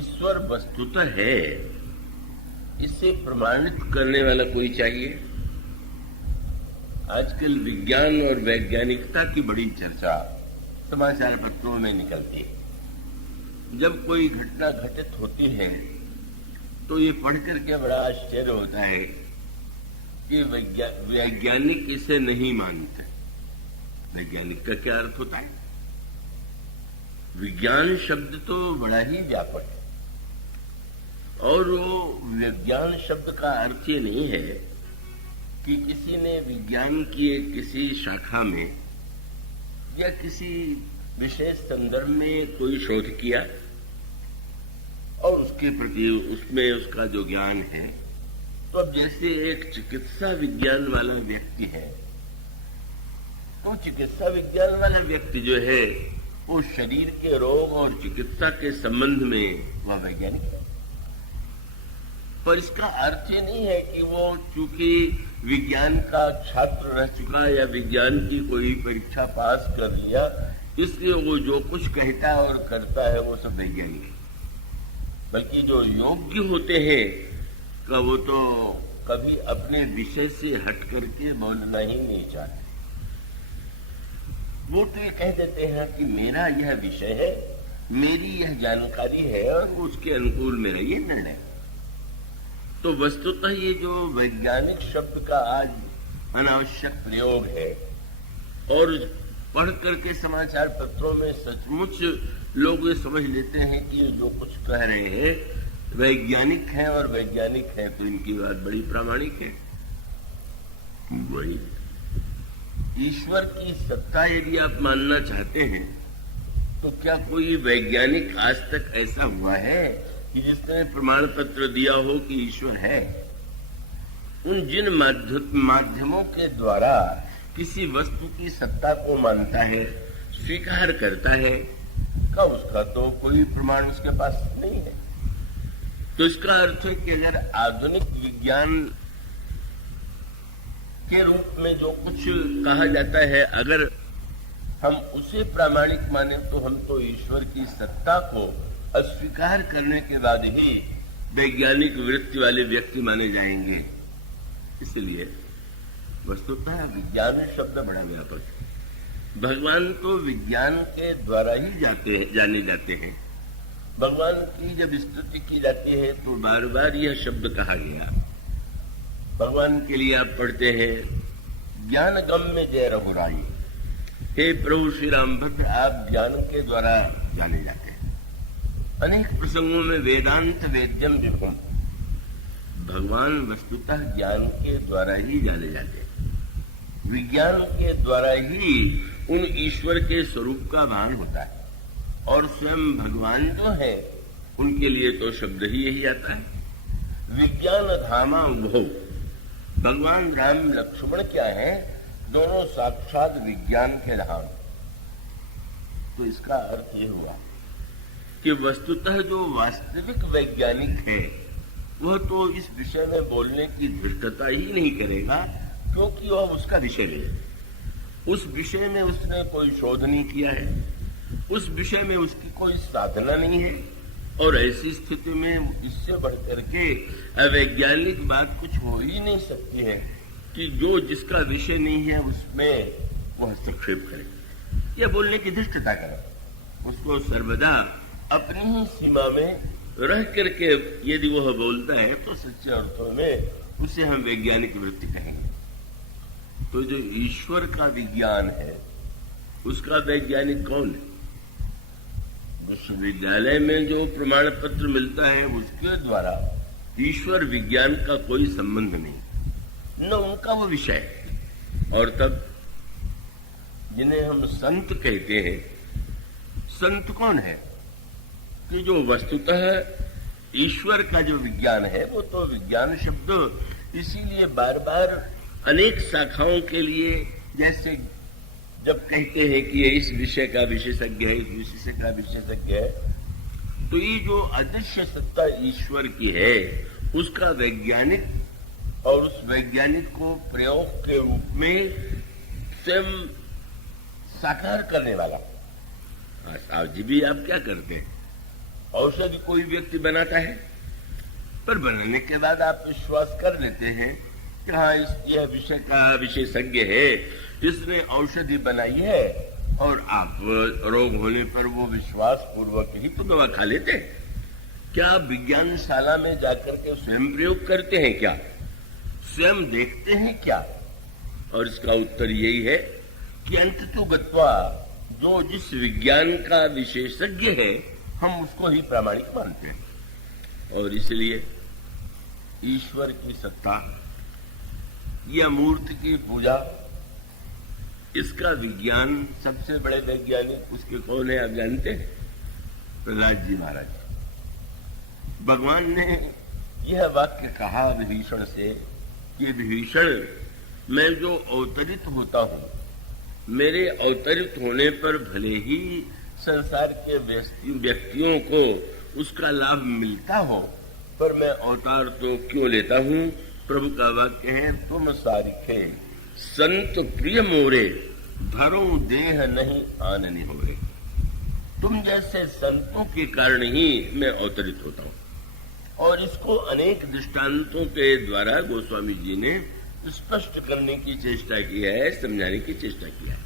ईश्वर वस्तुतः है, इसे प्रमाणित करने वाला कोई चाहिए। आजकल विज्ञान और वैज्ञानिकता की बड़ी चर्चा समाचार पत्रों में निकलती है। जब कोई घटना घटित होती है तो ये पढ़कर के बड़ा आश्चर्य होता है कि वैज्ञानिक इसे नहीं मानते। वैज्ञानिक का क्या अर्थ होता है? विज्ञान शब्द तो बड़ा ही व्यापक है, और वो विज्ञान शब्द का अर्थ ये नहीं है कि किसी ने विज्ञान की किसी शाखा में या किसी विशेष संदर्भ में कोई शोध किया और उसके प्रति उसमें उसका जो ज्ञान है, तो अब जैसे एक चिकित्सा विज्ञान वाला व्यक्ति है, तो चिकित्सा विज्ञान वाला व्यक्ति जो है वो शरीर के रोग और चिकित्सा के संबंध में वह वैज्ञानिक है। पर इसका अर्थ ये नहीं है कि वो चूंकि विज्ञान का छात्र रह चुका या विज्ञान की कोई परीक्षा पास कर लिया, इसलिए वो जो कुछ कहता है और करता है वो सब वैज्ञानिक है। बल्कि जो योग्य होते हैं का वो तो कभी अपने विषय से हट करके बोलना ही नहीं चाहते। वो तो ये कह देते हैं कि मेरा यह विषय है, मेरी यह जानकारी है और उसके अनुकूल मेरा ये निर्णय है। तो वस्तुतः ये जो वैज्ञानिक शब्द का आज अनावश्यक प्रयोग है, और पढ़ करके समाचार पत्रों में सचमुच लोग ये समझ लेते हैं कि ये जो कुछ कह रहे हैं वैज्ञानिक हैं, और वैज्ञानिक हैं तो इनकी बात बड़ी प्रामाणिक है। वही ईश्वर की सत्ता यदि आप मानना चाहते हैं तो क्या कोई वैज्ञानिक आज तक ऐसा हुआ है कि जिसने प्रमाण पत्र दिया हो कि ईश्वर है? उन जिन माध्यमों के द्वारा किसी वस्तु की सत्ता को मानता है, स्वीकार करता है, का उसका तो कोई प्रमाण उसके पास नहीं है। तो इसका अर्थ है कि अगर आधुनिक विज्ञान के रूप में जो कुछ कहा जाता है, अगर हम उसे प्रामाणिक माने तो हम तो ईश्वर की सत्ता को अस्वीकार करने के बाद ही वैज्ञानिक वृत्ति वाले व्यक्ति माने जाएंगे। इसलिए वस्तुतः विज्ञान शब्द बड़ा व्यापक है। भगवान तो विज्ञान के द्वारा ही जाने जाते हैं। भगवान की जब स्तुति की जाती है तो बार बार यह शब्द कहा गया। भगवान के लिए आप पढ़ते हैं, ज्ञान गम्य जय रघुराई। हे प्रभु श्री रामभद्र, आप ज्ञान के द्वारा जाने जाते हैं। अनेक प्रसंगों में वेदांत वेद्यम विभुम, भगवान वस्तुतः ज्ञान के द्वारा ही जाने जाते हैं। विज्ञान के द्वारा ही उन ईश्वर के स्वरूप का भान होता है, और स्वयं भगवान जो है उनके लिए तो शब्द ही यही आता है, विज्ञान धामा उभो। भगवान राम लक्ष्मण क्या है? दोनों साक्षात विज्ञान के धाम। तो इसका अर्थ ये हुआ कि वस्तुतः जो वास्तविक वैज्ञानिक है वह तो इस विषय में बोलने की धृष्टता ही नहीं करेगा, क्योंकि वह उसका विषय नहीं है। उस विषय में उसने कोई शोध नहीं किया है, उस विषय में उसकी कोई साधना नहीं है, और ऐसी स्थिति में इससे बढ़कर के अवैज्ञानिक बात कुछ हो ही नहीं सकती है कि जो जिसका विषय नहीं है उसमें वह हस्तक्षेप करे या बोलने की धृष्टता करे। उसको सर्वदा अपनी ही सीमा में रह करके यदि वह बोलता है तो सच्चे अर्थों में उसे हम वैज्ञानिक वृत्ति कहेंगे। तो जो ईश्वर का विज्ञान है उसका वैज्ञानिक कौन है? विश्वविद्यालय में जो प्रमाण पत्र मिलता है उसके द्वारा ईश्वर विज्ञान का कोई संबंध नहीं, न उनका वो विषय। और तब जिन्हें हम संत कहते हैं, संत कौन है? कि जो वस्तुतः ईश्वर का जो विज्ञान है वो तो विज्ञान शब्द इसीलिए बार बार अनेक शाखाओं के लिए, जैसे जब कहते हैं कि ये इस विषय का विशेषज्ञ है, इस विषय का विशेषज्ञ है, तो ये जो अदृश्य सत्ता ईश्वर की है उसका वैज्ञानिक, और उस वैज्ञानिक को प्रयोग के रूप में स्वयं साकार करने वाला। साहब जी भी आप क्या करते हैं? औषधि कोई व्यक्ति बनाता है, पर बनाने के बाद आप विश्वास कर लेते हैं कि हाँ यह विषय का विशेषज्ञ है, इसने औषधि बनाई है, और आप रोग होने पर वो विश्वास पूर्वक ही तो दवा खा लेते हैं। क्या आप विज्ञानशाला में जाकर के स्वयं प्रयोग करते हैं क्या? स्वयं देखते हैं क्या? और इसका उत्तर यही है कि अंततो गत्वा जो जिस विज्ञान का विशेषज्ञ है हम उसको ही प्रामाणिक मानते हैं। और इसलिए ईश्वर की सत्ता या मूर्ति की पूजा, इसका विज्ञान सबसे बड़े वैज्ञानिक उसके कौन है आप जानते हैं? प्रहलाद जी महाराज। भगवान ने यह वाक्य कहा विभीषण से कि विभीषण, मैं जो अवतरित होता हूं, मेरे अवतरित होने पर भले ही संसार के व्यक्तियों को उसका लाभ मिलता हो, पर मैं अवतार तो क्यों लेता हूं? प्रभु का वाक्य है, तुम सारिखे संत प्रिय मोरे, धरो देह नहीं आननी हो रे। तुम जैसे संतों के कारण ही मैं अवतरित होता हूं। और इसको अनेक दृष्टांतों के द्वारा गोस्वामी जी ने स्पष्ट करने की चेष्टा की है, समझाने की चेष्टा की है।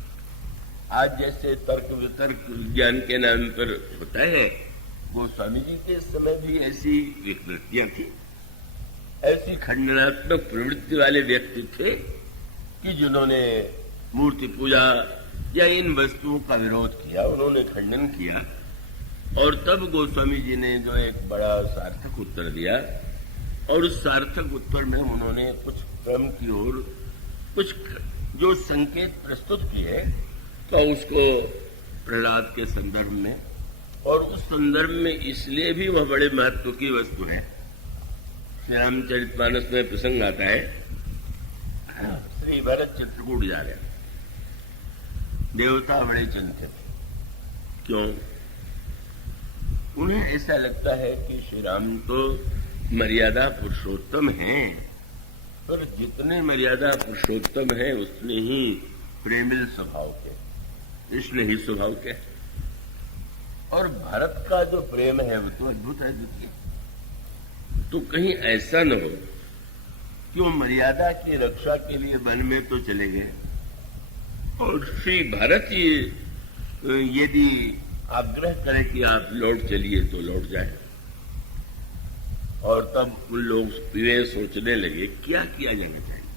आज जैसे तर्क वितर्क विज्ञान के नाम पर होता है, गोस्वामी जी के समय भी ऐसी विकृतियां थी, ऐसी खंडनात्मक प्रवृत्ति वाले व्यक्ति थे कि जिन्होंने मूर्ति पूजा या इन वस्तुओं का विरोध किया, उन्होंने खंडन किया। और तब गोस्वामी जी ने जो एक बड़ा सार्थक उत्तर दिया, और उस सार्थक उत्तर में उन्होंने कुछ क्रम की ओर कुछ जो संकेत प्रस्तुत किए, तो उसको प्रहलाद के संदर्भ में, और उस संदर्भ में इसलिए भी वह बड़े महत्व की वस्तु है। श्री रामचरितमानस में प्रसंग आता है, श्री भरत चित्रकूट जा रहे, देवता बड़े चिंतित। क्यों? उन्हें ऐसा लगता है कि श्री राम तो मर्यादा पुरुषोत्तम हैं, पर जितने मर्यादा पुरुषोत्तम हैं उतने ही प्रेमिल स्वभाव के, स्नेही स्वभाव के। और भरत का जो प्रेम है वो तो अद्भुत है, द्वितीय। तो कहीं ऐसा न हो कि वो मर्यादा की रक्षा के लिए वन में तो चले गए, और श्री भरत यदि आग्रह करे कि आप लौट चलिए तो लौट जाए। और तब उन लोग वे सोचने लगे क्या किया जाना चाहिए,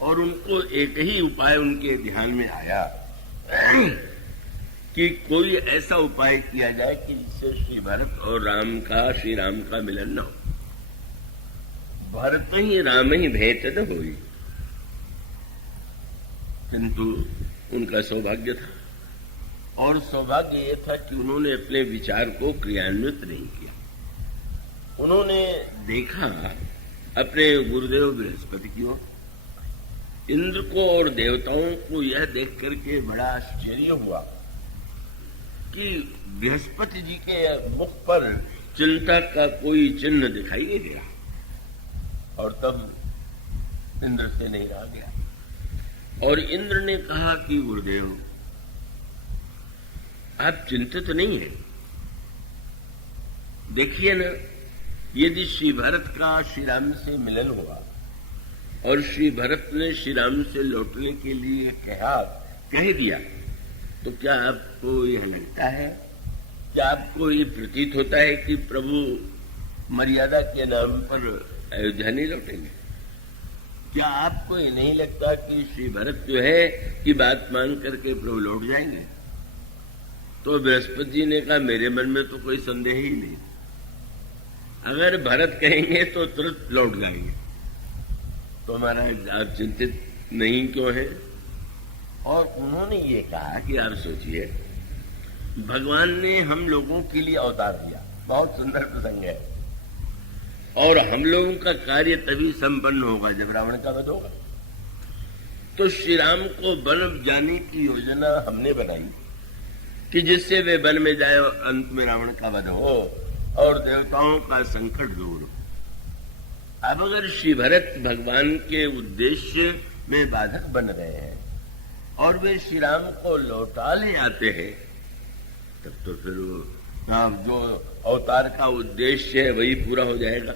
और उनको एक ही उपाय उनके ध्यान में आया कि कोई ऐसा उपाय किया जाए कि जिससे श्री भरत और श्री राम का मिलन न हो। भरत ही राम ही भेंट न हुई, किंतु उनका सौभाग्य था, और सौभाग्य यह था कि उन्होंने अपने विचार को क्रियान्वित नहीं किया। उन्होंने देखा अपने गुरुदेव बृहस्पति की ओर, इंद्र को और देवताओं को यह देख करके बड़ा आश्चर्य हुआ कि बृहस्पति जी के मुख पर चिंता का कोई चिन्ह दिखाई नहीं दिया। और तब इंद्र से नहीं रहा गया, और इंद्र ने कहा कि गुरुदेव आप चिंतित नहीं है, देखिए ना, यदि श्री भरत का श्री राम से मिलन हुआ और श्री भरत ने श्री राम से लौटने के लिए कह दिया, तो क्या आपको यह लगता है, क्या आपको ये प्रतीत होता है कि प्रभु मर्यादा के नाम पर अयोध्या नहीं लौटेंगे? क्या आपको ये नहीं लगता कि श्री भरत जो है कि बात मान करके प्रभु लौट जाएंगे? तो बृहस्पति जी ने कहा मेरे मन में तो कोई संदेह ही नहीं, अगर भरत कहेंगे तो तुरंत लौट जाएंगे। तो महाराज आप चिंतित नहीं क्यों है? और उन्होंने ये कहा कि आप सोचिए, भगवान ने हम लोगों के लिए अवतार दिया, बहुत सुंदर प्रसंग है, और हम लोगों का कार्य तभी संपन्न होगा जब रावण का वध होगा। तो श्री राम को वन जाने की योजना हमने बनाई कि जिससे वे वन में जाए और अंत में रावण का वध हो और देवताओं का संकट दूर हो। अब अगर श्री भरत भगवान के उद्देश्य में बाधक बन रहे हैं और वे श्री राम को लौटा ले आते हैं, तब तो फिर जो अवतार का उद्देश्य है वही पूरा हो जाएगा,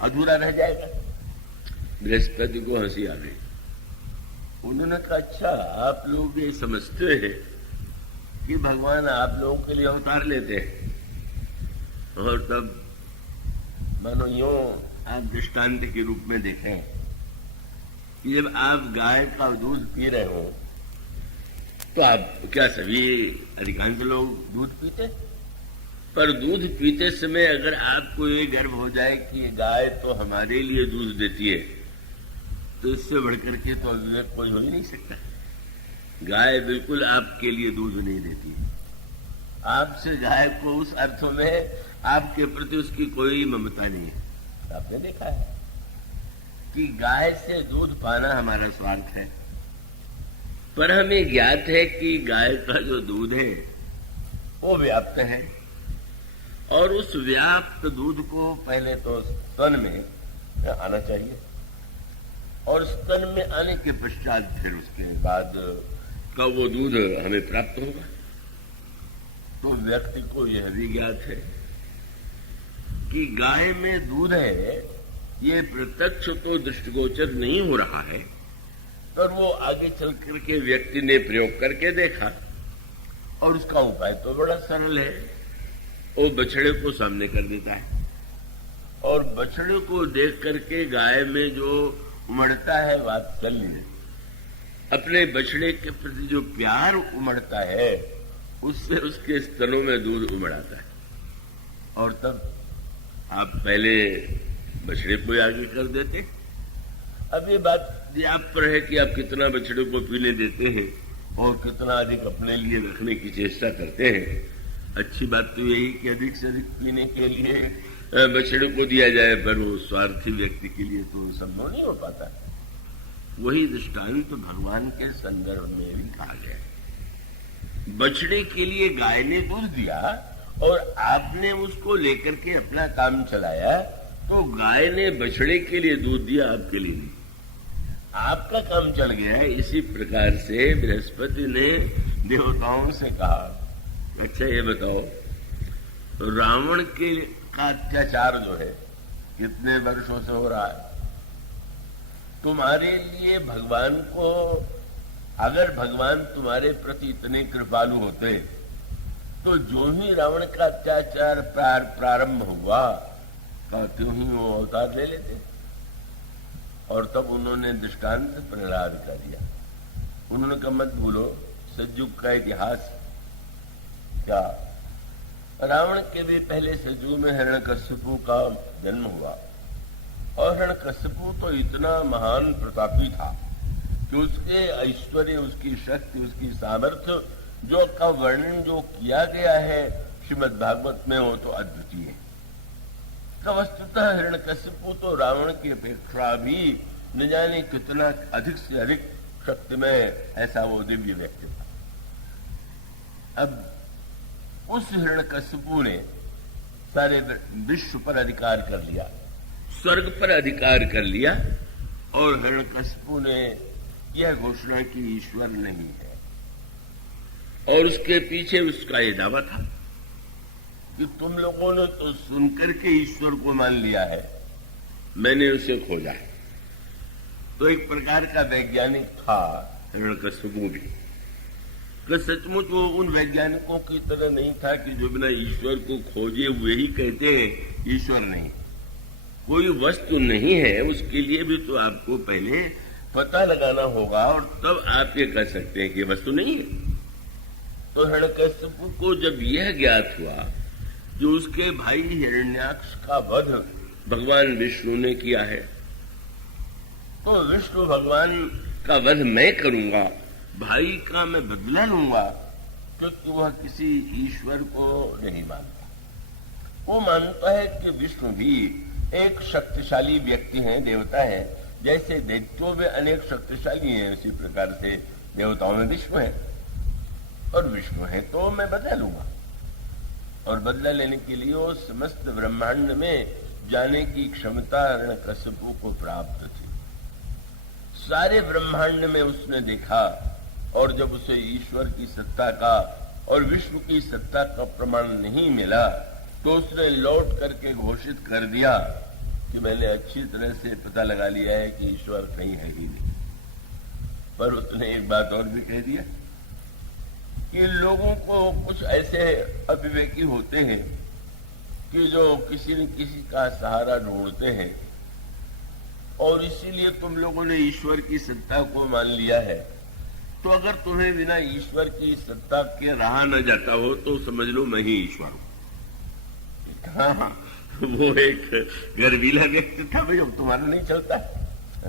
अधूरा रह जाएगा। बृहस्पति को हंसी आ गई। उन्होंने कहा, अच्छा आप लोग ये समझते हैं कि भगवान आप लोगों के लिए अवतार लेते हैं, और तब मानो यूं आप दृष्टांत के रूप में देखें कि जब आप गाय का दूध पी रहे हो तो आप क्या सभी अधिकांश लोग दूध पीते, पर दूध पीते समय अगर आपको ये गर्व हो जाए कि गाय तो हमारे लिए दूध देती है, तो इससे बढ़कर के तो विवेक कोई हो ही नहीं सकता। गाय बिल्कुल आपके लिए दूध नहीं देती। आपसे गाय को उस अर्थ में आपके प्रति उसकी कोई ममता नहीं है। आपने देखा है कि गाय से दूध पाना हमारा स्वार्थ है, पर हमें ज्ञात है कि गाय का जो दूध है वो व्याप्त है, और उस व्याप्त दूध को पहले तो स्तन में आना चाहिए, और स्तन में आने के पश्चात फिर उसके बाद का वो दूध हमें प्राप्त होगा। तो व्यक्ति को यह भी ज्ञात है कि गाय में दूध है, ये प्रत्यक्ष तो दृष्टिगोचर नहीं हो रहा है, पर वो आगे चल करके व्यक्ति ने प्रयोग करके देखा, और उसका उपाय तो बड़ा सरल है। वो बछड़े को सामने कर देता है, और बछड़े को देख करके गाय में जो उमड़ता है वात्सल्य, अपने बछड़े के प्रति जो प्यार उमड़ता है, उससे उसके स्तनों में दूध उमड़ाता है। और तब आप पहले बछड़े को आगे कर देते। अब ये बात आप पर है कि आप कितना बछड़े को पीने देते हैं और कितना अधिक अपने लिए रखने की चेष्टा करते हैं। अच्छी बात तो यही कि अधिक से अधिक पीने के लिए बछड़े को दिया जाए, पर वो स्वार्थी व्यक्ति के लिए तो संभव नहीं हो पाता। वही दृष्टांत भगवान के संदर्भ में भी कहा गया है। बछड़े के लिए गाय ने दूध दिया और आपने उसको लेकर के अपना काम चलाया, तो गाय ने बछड़े के लिए दूध दिया, आपके लिए नहीं। आपका काम चल गया है। इसी प्रकार से बृहस्पति ने देवताओं से कहा, अच्छा ये बताओ, तो रावण के का अत्याचार जो है कितने वर्षों से हो रहा है, तुम्हारे लिए भगवान को, अगर भगवान तुम्हारे प्रति इतने कृपालु होते तो जो ही रावण का अत्याचार प्रारंभ हुआ त्यों ही वो अवतार ले लेते। और तब उन्होंने दृष्टांत प्रहलाद का दिया। उन्होंने कहा मत भूलो सतयुग का इतिहास क्या, रावण के भी पहले सतयुग में हिरण्यकश्यपु का जन्म हुआ, और हिरण्यकश्यपु तो इतना महान प्रतापी था कि उसके ऐश्वर्य, उसकी शक्ति, उसकी सामर्थ्य जो का वर्णन जो किया गया है श्रीमद् भागवत में, वो तो अद्वितीय है। तो वस्तुतः हिरण्यकश्यपु तो रावण की अपेक्षा भी न जाने कितना अधिक से अधिक शक्ति में ऐसा वो दिव्य व्यक्ति था। अब उस हिरण्यकश्यपु ने सारे विश्व पर अधिकार कर लिया, स्वर्ग पर अधिकार कर लिया, और हिरण्यकश्यपु ने यह घोषणा की ईश्वर नहीं है। और उसके पीछे उसका ये दावा था कि तुम लोगों ने तो सुनकर के ईश्वर को मान लिया है, मैंने उसे खोजा है। तो एक प्रकार का वैज्ञानिक था हिरण्यकश्यपु भी। कि सचमुच वो उन वैज्ञानिकों की तरह नहीं था कि जो बिना ईश्वर को खोजे हुए ही कहते हैं ईश्वर नहीं। कोई वस्तु नहीं है, उसके लिए भी तो आपको पहले पता लगाना होगा, और तब आप ये कह सकते हैं कि वस्तु नहीं है। तो हिरण्यकश्यपु को जब यह ज्ञात हुआ जो उसके भाई हिरण्याक्ष का वध भगवान विष्णु ने किया है, तो विष्णु भगवान का वध मैं करूंगा, भाई का मैं बदला लूंगा, क्योंकि वह किसी ईश्वर को नहीं मानता। वो मानता है कि विष्णु भी एक शक्तिशाली व्यक्ति हैं, देवता हैं। जैसे दैत्यों में अनेक शक्तिशाली हैं, उसी प्रकार से देवताओं में विष्णु है, और विष्णु है तो मैं बदला लूंगा। और बदला लेने के लिए वो समस्त ब्रह्मांड में जाने की क्षमता हिरण्यकश्यपु को प्राप्त थी। सारे ब्रह्मांड में उसने देखा, और जब उसे ईश्वर की सत्ता का और विश्व की सत्ता का प्रमाण नहीं मिला तो उसने लौट करके घोषित कर दिया कि मैंने अच्छी तरह से पता लगा लिया है कि ईश्वर कहीं है ही नहीं। पर उसने एक बात और भी कह दिया कि लोगों को कुछ ऐसे अविवेकी होते हैं कि जो किसी न किसी का सहारा ढूंढते हैं और इसीलिए तुम लोगों ने ईश्वर की सत्ता को मान लिया है। तो अगर तुम्हें बिना ईश्वर की सत्ता के रहा न जाता हो तो समझ लो मैं ही ईश्वर हूं। हाँ, वो एक गर्वीला व्यक्ति था भाई, अब तुम्हारा नहीं चलता।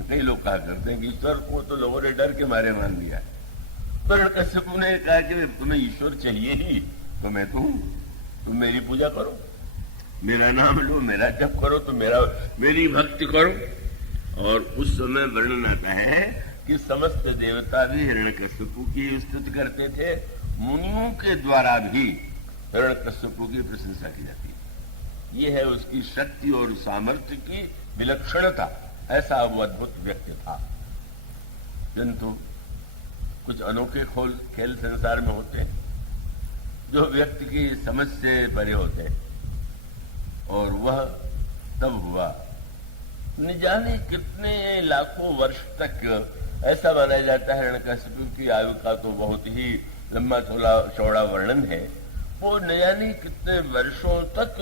कई लोग कहा करते हैं कि ईश्वर को तो लोगों ने डर के मारे मान लिया। तो हिरण्यकश्यप ने कहा कि तुम्हें ईश्वर चाहिए ही तो मैं तो हूं, तुम मेरी पूजा करो, मेरा नाम लो, मेरा जप करो, तो मेरी भक्ति करो। और उस समय वर्णन आता है कि समस्त देवता भी हिरण्यकश्यप की स्तुति करते थे, मुनियों के द्वारा भी हिरण्यकश्यप की प्रशंसा की जाती है। ये है उसकी शक्ति और सामर्थ्य की विलक्षणता। ऐसा वो अद्भुत व्यक्ति था। किंतु कुछ अनोखे खेल संसार में होते हैं जो व्यक्ति की समझ से परे होते हैं, और वह तब हुआ न जाने कितने लाखों वर्ष तक। ऐसा माना जाता है हिरण्यकश्यप की आयु का तो बहुत ही लंबा चौड़ा वर्णन है। वो न जाने कितने वर्षों तक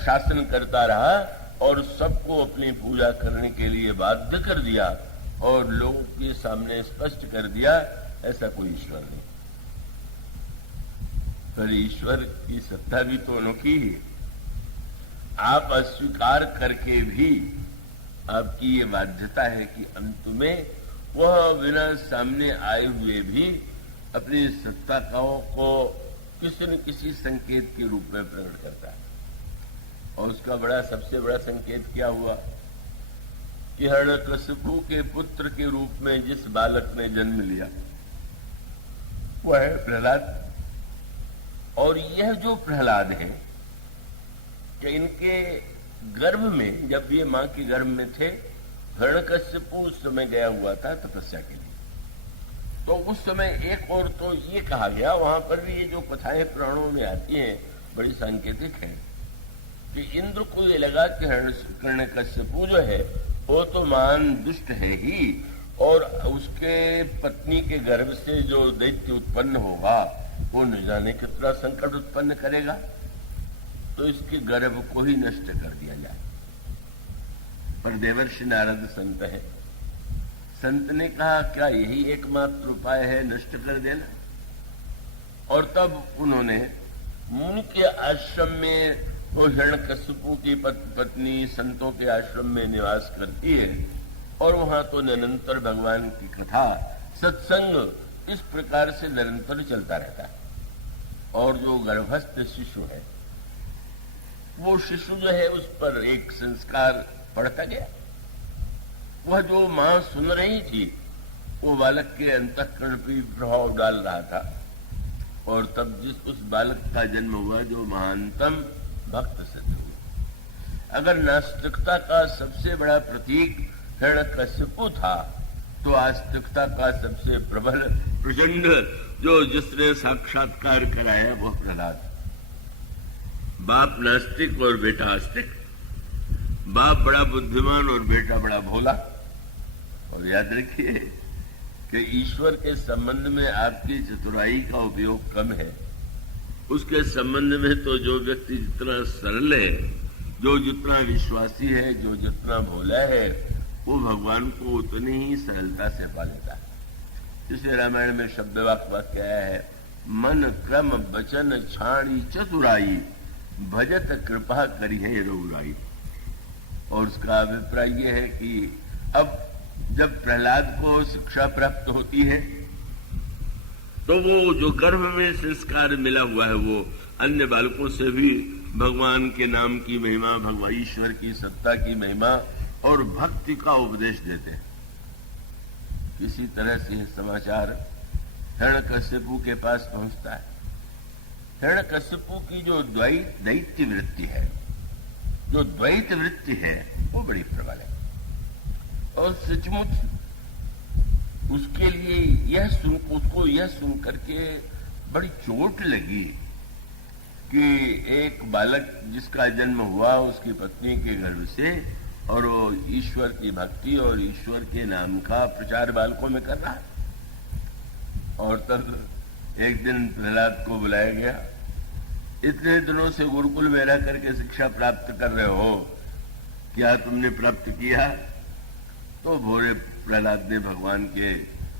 शासन करता रहा और सबको अपनी पूजा करने के लिए बाध्य कर दिया और लोगों के सामने स्पष्ट कर दिया ऐसा कोई ईश्वर नहीं। पर ईश्वर की सत्ता भी तो अनोखी है। आप अस्वीकार करके भी आपकी ये बाध्यता है कि अंत में वह बिना सामने आए हुए भी अपनी सत्ता को किसी न किसी संकेत के रूप में प्रकट करता है। और उसका सबसे बड़ा संकेत क्या हुआ कि हिरण्यकश्यप के पुत्र के रूप में जिस बालक ने जन्म लिया वह है प्रहलाद। और यह जो प्रहलाद है कि इनके गर्भ में, जब ये मां के गर्भ में थे, हिरण्यकश्यप उस समय गया हुआ था तपस्या के लिए। तो उस समय एक और तो ये कहा गया, वहां पर भी ये जो कथाएं पुराणों में आती हैं बड़ी सांकेतिक है कि इंद्र को ये लगा कि हिरण्यकश्यप जो है वो तो महान दुष्ट है ही, और उसके पत्नी के गर्भ से जो दैत्य उत्पन्न होगा वो न जाने कितना संकट उत्पन्न करेगा, तो इसके गर्भ को ही नष्ट कर दिया जाए। पर देवर्षि नारद संत है, संत ने कहा क्या यही एकमात्र उपाय है नष्ट कर देना? और तब उन्होंने मुनि के आश्रम में, वो हिरण्यकश्यप की पत्नी संतों के आश्रम में निवास करती है, और वहां तो निरंतर भगवान की कथा सत्संग इस प्रकार से निरंतर चलता रहता है। और जो गर्भस्थ शिशु है, वो शिशु जो है उस पर एक संस्कार पड़ता गया। वह जो मां सुन रही थी वो बालक के अंतःकरण पर प्रभाव डाल रहा था, और तब जिस उस बालक का जन्म हुआ जो महानतम भक्त सिद्ध हुआ। अगर नास्तिकता का सबसे बड़ा प्रतीक हिरण्यकश्यप था, तो आस्तिकता का सबसे प्रबल प्रचंड जो जिसने साक्षात्कार कराया वह प्रहलाद। बाप नास्तिक और बेटा आस्तिक, बाप बड़ा बुद्धिमान और बेटा बड़ा भोला। और याद रखिए कि ईश्वर के संबंध में आपकी चतुराई का उपयोग कम है, उसके संबंध में तो जो व्यक्ति जितना सरल है, जो जितना विश्वासी है, जो जितना भोला है, वो भगवान को उतनी ही सरलता से पा लेता है। इसलिए रामायण में शब्द वाक्य आया है, मन क्रम बचन छाणी चतुराई, भजत कृपा करी है रघुराई। और उसका अभिप्राय यह है कि अब जब प्रहलाद को शिक्षा प्राप्त होती है तो वो जो गर्भ में संस्कार मिला हुआ है वो अन्य बालकों से भी भगवान के नाम की महिमा, भगवान ईश्वर की सत्ता की महिमा और भक्ति का उपदेश देते हैं। किसी तरह से समाचार हिरण्यकश्यप के पास पहुंचता है। हिरण्यकश्यप की जो दैत्य वृत्ति है, जो द्वैत वृत्ति है, वो बड़ी प्रबल है। और सचमुच उसके लिए उसको यह सुन करके बड़ी चोट लगी कि एक बालक जिसका जन्म हुआ उसकी पत्नी के गर्भ से, और वो ईश्वर की भक्ति और ईश्वर के नाम का प्रचार बालकों में कर रहा है। और तब एक दिन प्रहलाद को बुलाया गया, इतने दिनों से गुरुकुल में रह करके शिक्षा प्राप्त कर रहे हो, क्या तुमने प्राप्त किया? तो भोरे प्रहलाद ने भगवान के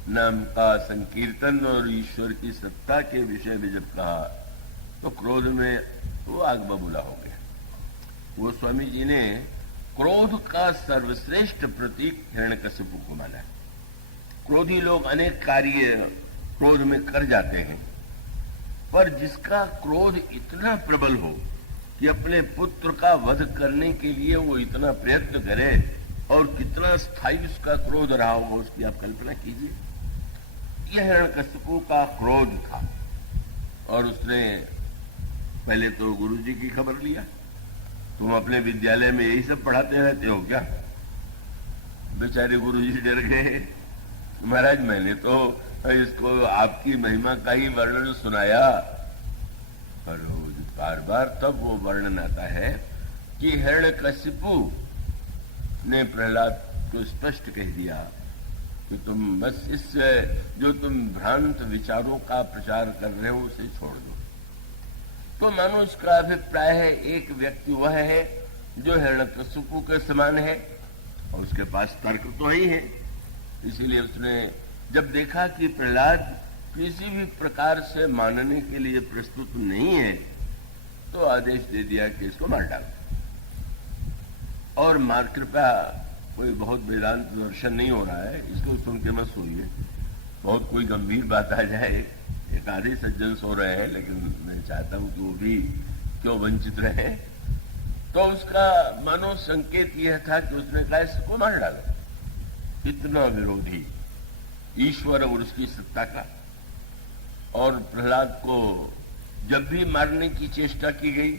नाम का संकीर्तन और ईश्वर की सत्ता के विषय में जब कहा तो क्रोध में वो आग बबूला हो गया। वो स्वामी जी ने क्रोध का सर्वश्रेष्ठ प्रतीक हिरण्यकशिपु को माना है। क्रोधी लोग अनेक कार्य क्रोध में कर जाते हैं, पर जिसका क्रोध इतना प्रबल हो कि अपने पुत्र का वध करने के लिए वो इतना प्रयत्न करे, और कितना स्थायी उसका क्रोध रहा होगा उसकी आप कल्पना कीजिए। यह हिरण्यकशिपु का क्रोध था। और उसने पहले तो गुरु जी की खबर लिया, तुम अपने विद्यालय में यही सब पढ़ाते रहते हो क्या? बेचारे गुरु जी डर गए, महाराज मैंने तो इसको आपकी महिमा का ही वर्णन सुनाया। पर बार बार तब वो वर्णन आता है कि हिरण्यकशिपु ने प्रहलाद को स्पष्ट कह दिया कि तुम बस इस जो तुम भ्रांत विचारों का प्रचार कर रहे हो उसे छोड़ दो। तो मानो इसका अभिप्राय है एक व्यक्ति वह है जो हिरण्यकशिपु के समान है और उसके पास तर्क तो ही है। इसीलिए उसने जब देखा कि प्रहलाद किसी भी प्रकार से मानने के लिए प्रस्तुत नहीं है तो आदेश दे दिया कि इसको मार डालो। और मार, कृपया कोई बहुत वेदांत दर्शन नहीं हो रहा है, इसको सुन के मत सुनिए। बहुत कोई गंभीर बात आ जाए, एक आधे सज्जन सो रहे हैं, लेकिन मैं चाहता हूं कि वो भी क्यों वंचित रहे। तो उसका मानो संकेत यह था कि उसने कहा इसको मार डालो। इतना विरोधी ईश्वर और उसकी सत्ता का। और प्रहलाद को जब भी मारने की चेष्टा की गई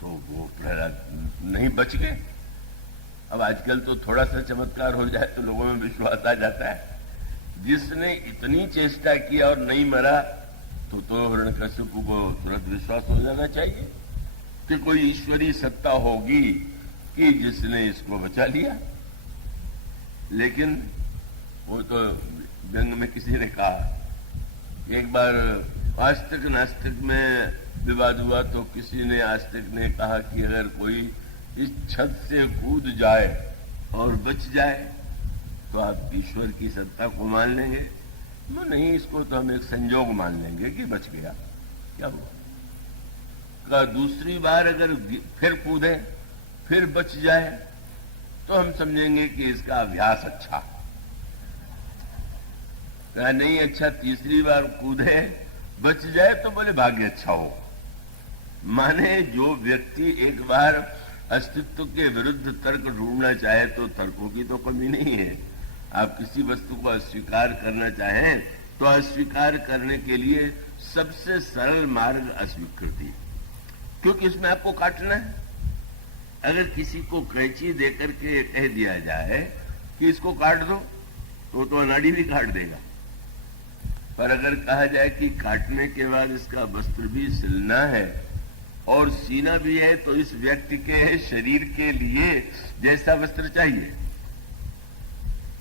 तो वो प्रहलाद नहीं बच गए। अब आजकल तो थोड़ा सा चमत्कार हो जाए तो लोगों में विश्वास आ जाता है। जिसने इतनी चेष्टा की और नहीं मरा तो हिरण्यकशिपु को तुरंत विश्वास हो जाना चाहिए कि कोई ईश्वरीय सत्ता होगी कि जिसने इसको बचा लिया। लेकिन वो तो व्यंग में किसी ने कहा, एक बार आस्तिक नास्तिक में विवाद हुआ तो किसी ने आस्तिक ने कहा कि अगर कोई इस छत से कूद जाए और बच जाए तो आप ईश्वर की सत्ता को मान लेंगे? तो नहीं, इसको तो हम एक संजोग मान लेंगे कि बच गया। क्या हुआ? का दूसरी बार अगर फिर कूदे फिर बच जाए तो हम समझेंगे कि इसका अभ्यास अच्छा। कहा नहीं अच्छा, तीसरी बार कूदे बच जाए तो बोले भाग्य अच्छा हो। माने जो व्यक्ति एक बार अस्तित्व के विरुद्ध तर्क ढूंढना चाहे तो तर्कों की तो कमी नहीं है। आप किसी वस्तु को अस्वीकार करना चाहें तो अस्वीकार करने के लिए सबसे सरल मार्ग अस्वीकृति, क्योंकि इसमें आपको काटना है। अगर किसी को कैंची देकर के कह दिया जाए कि इसको काट दो तो अनाड़ी भी काट देगा। पर अगर कहा जाए कि काटने के बाद इसका वस्त्र भी सिलना है और सीना भी है तो इस व्यक्ति के शरीर के लिए जैसा वस्त्र चाहिए,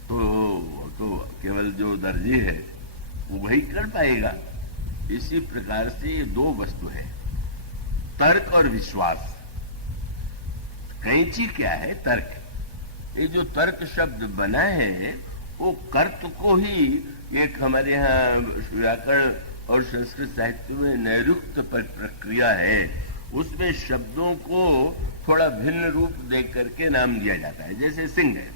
तो केवल जो दर्जी है वो वही कर पाएगा। इसी प्रकार से ये दो वस्तु है, तर्क और विश्वास। कैंची क्या है? तर्क। ये जो तर्क शब्द बना है वो कर्त को ही, एक हमारे यहाँ व्याकरण और संस्कृत साहित्य में नैरुक्त प्रक्रिया है, उसमें शब्दों को थोड़ा भिन्न रूप दे करके नाम दिया जाता है। जैसे सिंह है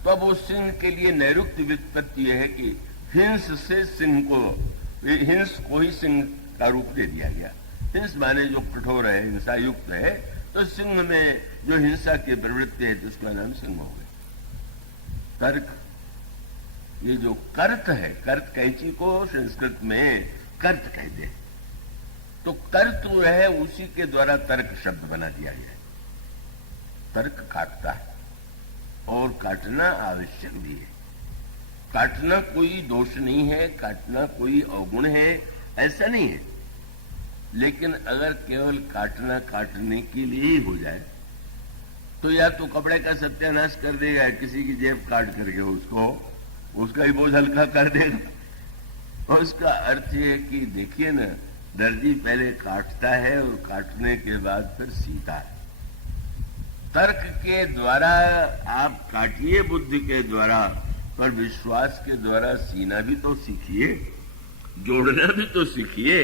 तो अब उस सिंह के लिए नैरुक्त व्युत्पत्ति यह है कि हिंस से सिंह को, हिंस को ही सिंह का रूप दे दिया गया। हिंस माने जो कठोर है, हिंसा युक्त है, तो सिंह में जो हिंसा की प्रवृत्ति है तो उसका नाम सिंह हो गया। तर्क, ये जो कर्त है, कर्त कैंची को संस्कृत में कर्त कहते हैं, तो कर्त है उसी के द्वारा तर्क शब्द बना दिया गया है। तर्क काटता है और काटना आवश्यक भी है। काटना कोई दोष नहीं है, काटना कोई अवगुण है, ऐसा नहीं है। लेकिन अगर केवल काटना काटने के लिए ही हो जाए तो या तो कपड़े का सत्यानाश कर देगा, किसी की जेब काट करके उसका ही बोझ हल्का कर देगा। और उसका अर्थ है कि देखिए ना, दर्जी पहले काटता है और काटने के बाद फिर सीता है। तर्क के द्वारा आप काटिए, बुद्धि के द्वारा, पर विश्वास के द्वारा सीना भी तो सीखिए, जोड़ना भी तो सीखिए।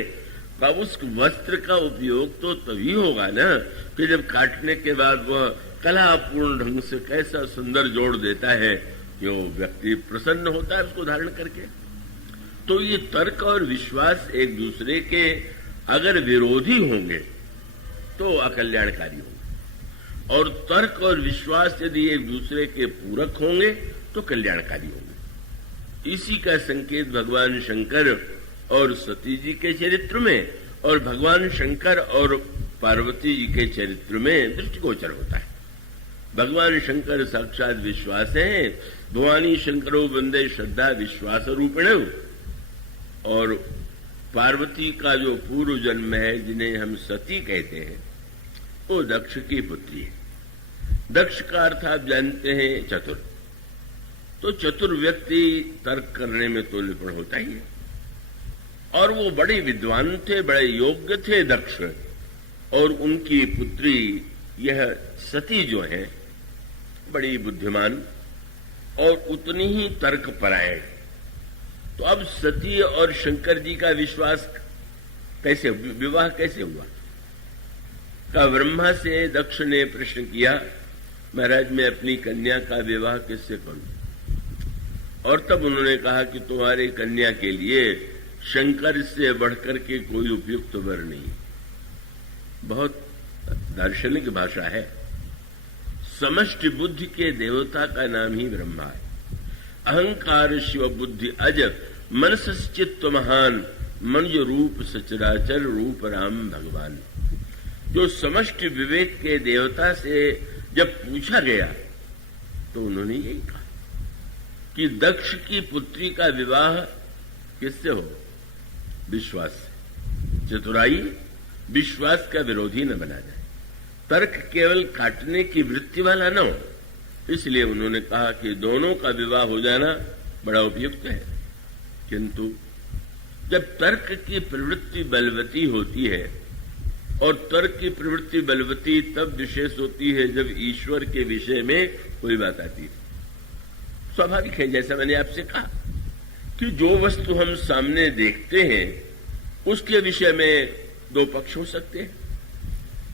अब उस वस्त्र का उपयोग तो तभी होगा ना कि जब काटने के बाद वह कलापूर्ण ढंग से कैसा सुंदर जोड़ देता है कि वो व्यक्ति प्रसन्न होता है उसको धारण करके। तो ये तर्क और विश्वास एक दूसरे के अगर विरोधी होंगे तो अकल्याणकारी होंगे, और तर्क और विश्वास यदि एक दूसरे के पूरक होंगे तो कल्याणकारी होंगे। इसी का संकेत भगवान शंकर और सती जी के चरित्र में और भगवान शंकर और पार्वती जी के चरित्र में दृष्टिगोचर होता है। भगवान शंकर साक्षात विश्वास है, भवानी शंकरो वंदे श्रद्धा विश्वास रूपिण, और पार्वती का जो पूर्व जन्म है जिन्हें हम सती कहते हैं वो दक्ष की पुत्री है। दक्ष का अर्थ आप जानते हैं चतुर, तो चतुर व्यक्ति तर्क करने में तो निपुण होता ही है, और वो बड़े विद्वान थे, बड़े योग्य थे दक्ष, और उनकी पुत्री यह सती जो है बड़ी बुद्धिमान और उतनी ही तर्कपरायण। तो अब सती और शंकर जी का विश्वास कैसे, विवाह कैसे हुआ? का ब्रह्मा से दक्ष ने प्रश्न किया, महाराज मैं अपनी कन्या का विवाह किससे करूं? और तब उन्होंने कहा कि तुम्हारी कन्या के लिए शंकर से बढ़कर के कोई उपयुक्त वर नहीं। बहुत दार्शनिक भाषा है। समष्टि बुद्धि के देवता का नाम ही ब्रह्मा है। अहंकार शिव बुद्धि अज मनस चित्त महान, मनुज रूप सचराचर रूप राम भगवान। जो समष्टि विवेक के देवता से जब पूछा गया तो उन्होंने यही कहा कि दक्ष की पुत्री का विवाह किससे हो? विश्वास से। चतुराई विश्वास का विरोधी न बना जाए, तर्क केवल काटने की वृत्ति वाला न हो, इसलिए उन्होंने कहा कि दोनों का विवाह हो जाना बड़ा उपयुक्त है। किंतु जब तर्क की प्रवृत्ति बलवती होती है, और तर्क की प्रवृत्ति बलवती तब विशेष होती है जब ईश्वर के विषय में कोई बात आती है। स्वाभाविक है, जैसा मैंने आपसे कहा कि जो वस्तु हम सामने देखते हैं उसके विषय में दो पक्ष हो सकते हैं,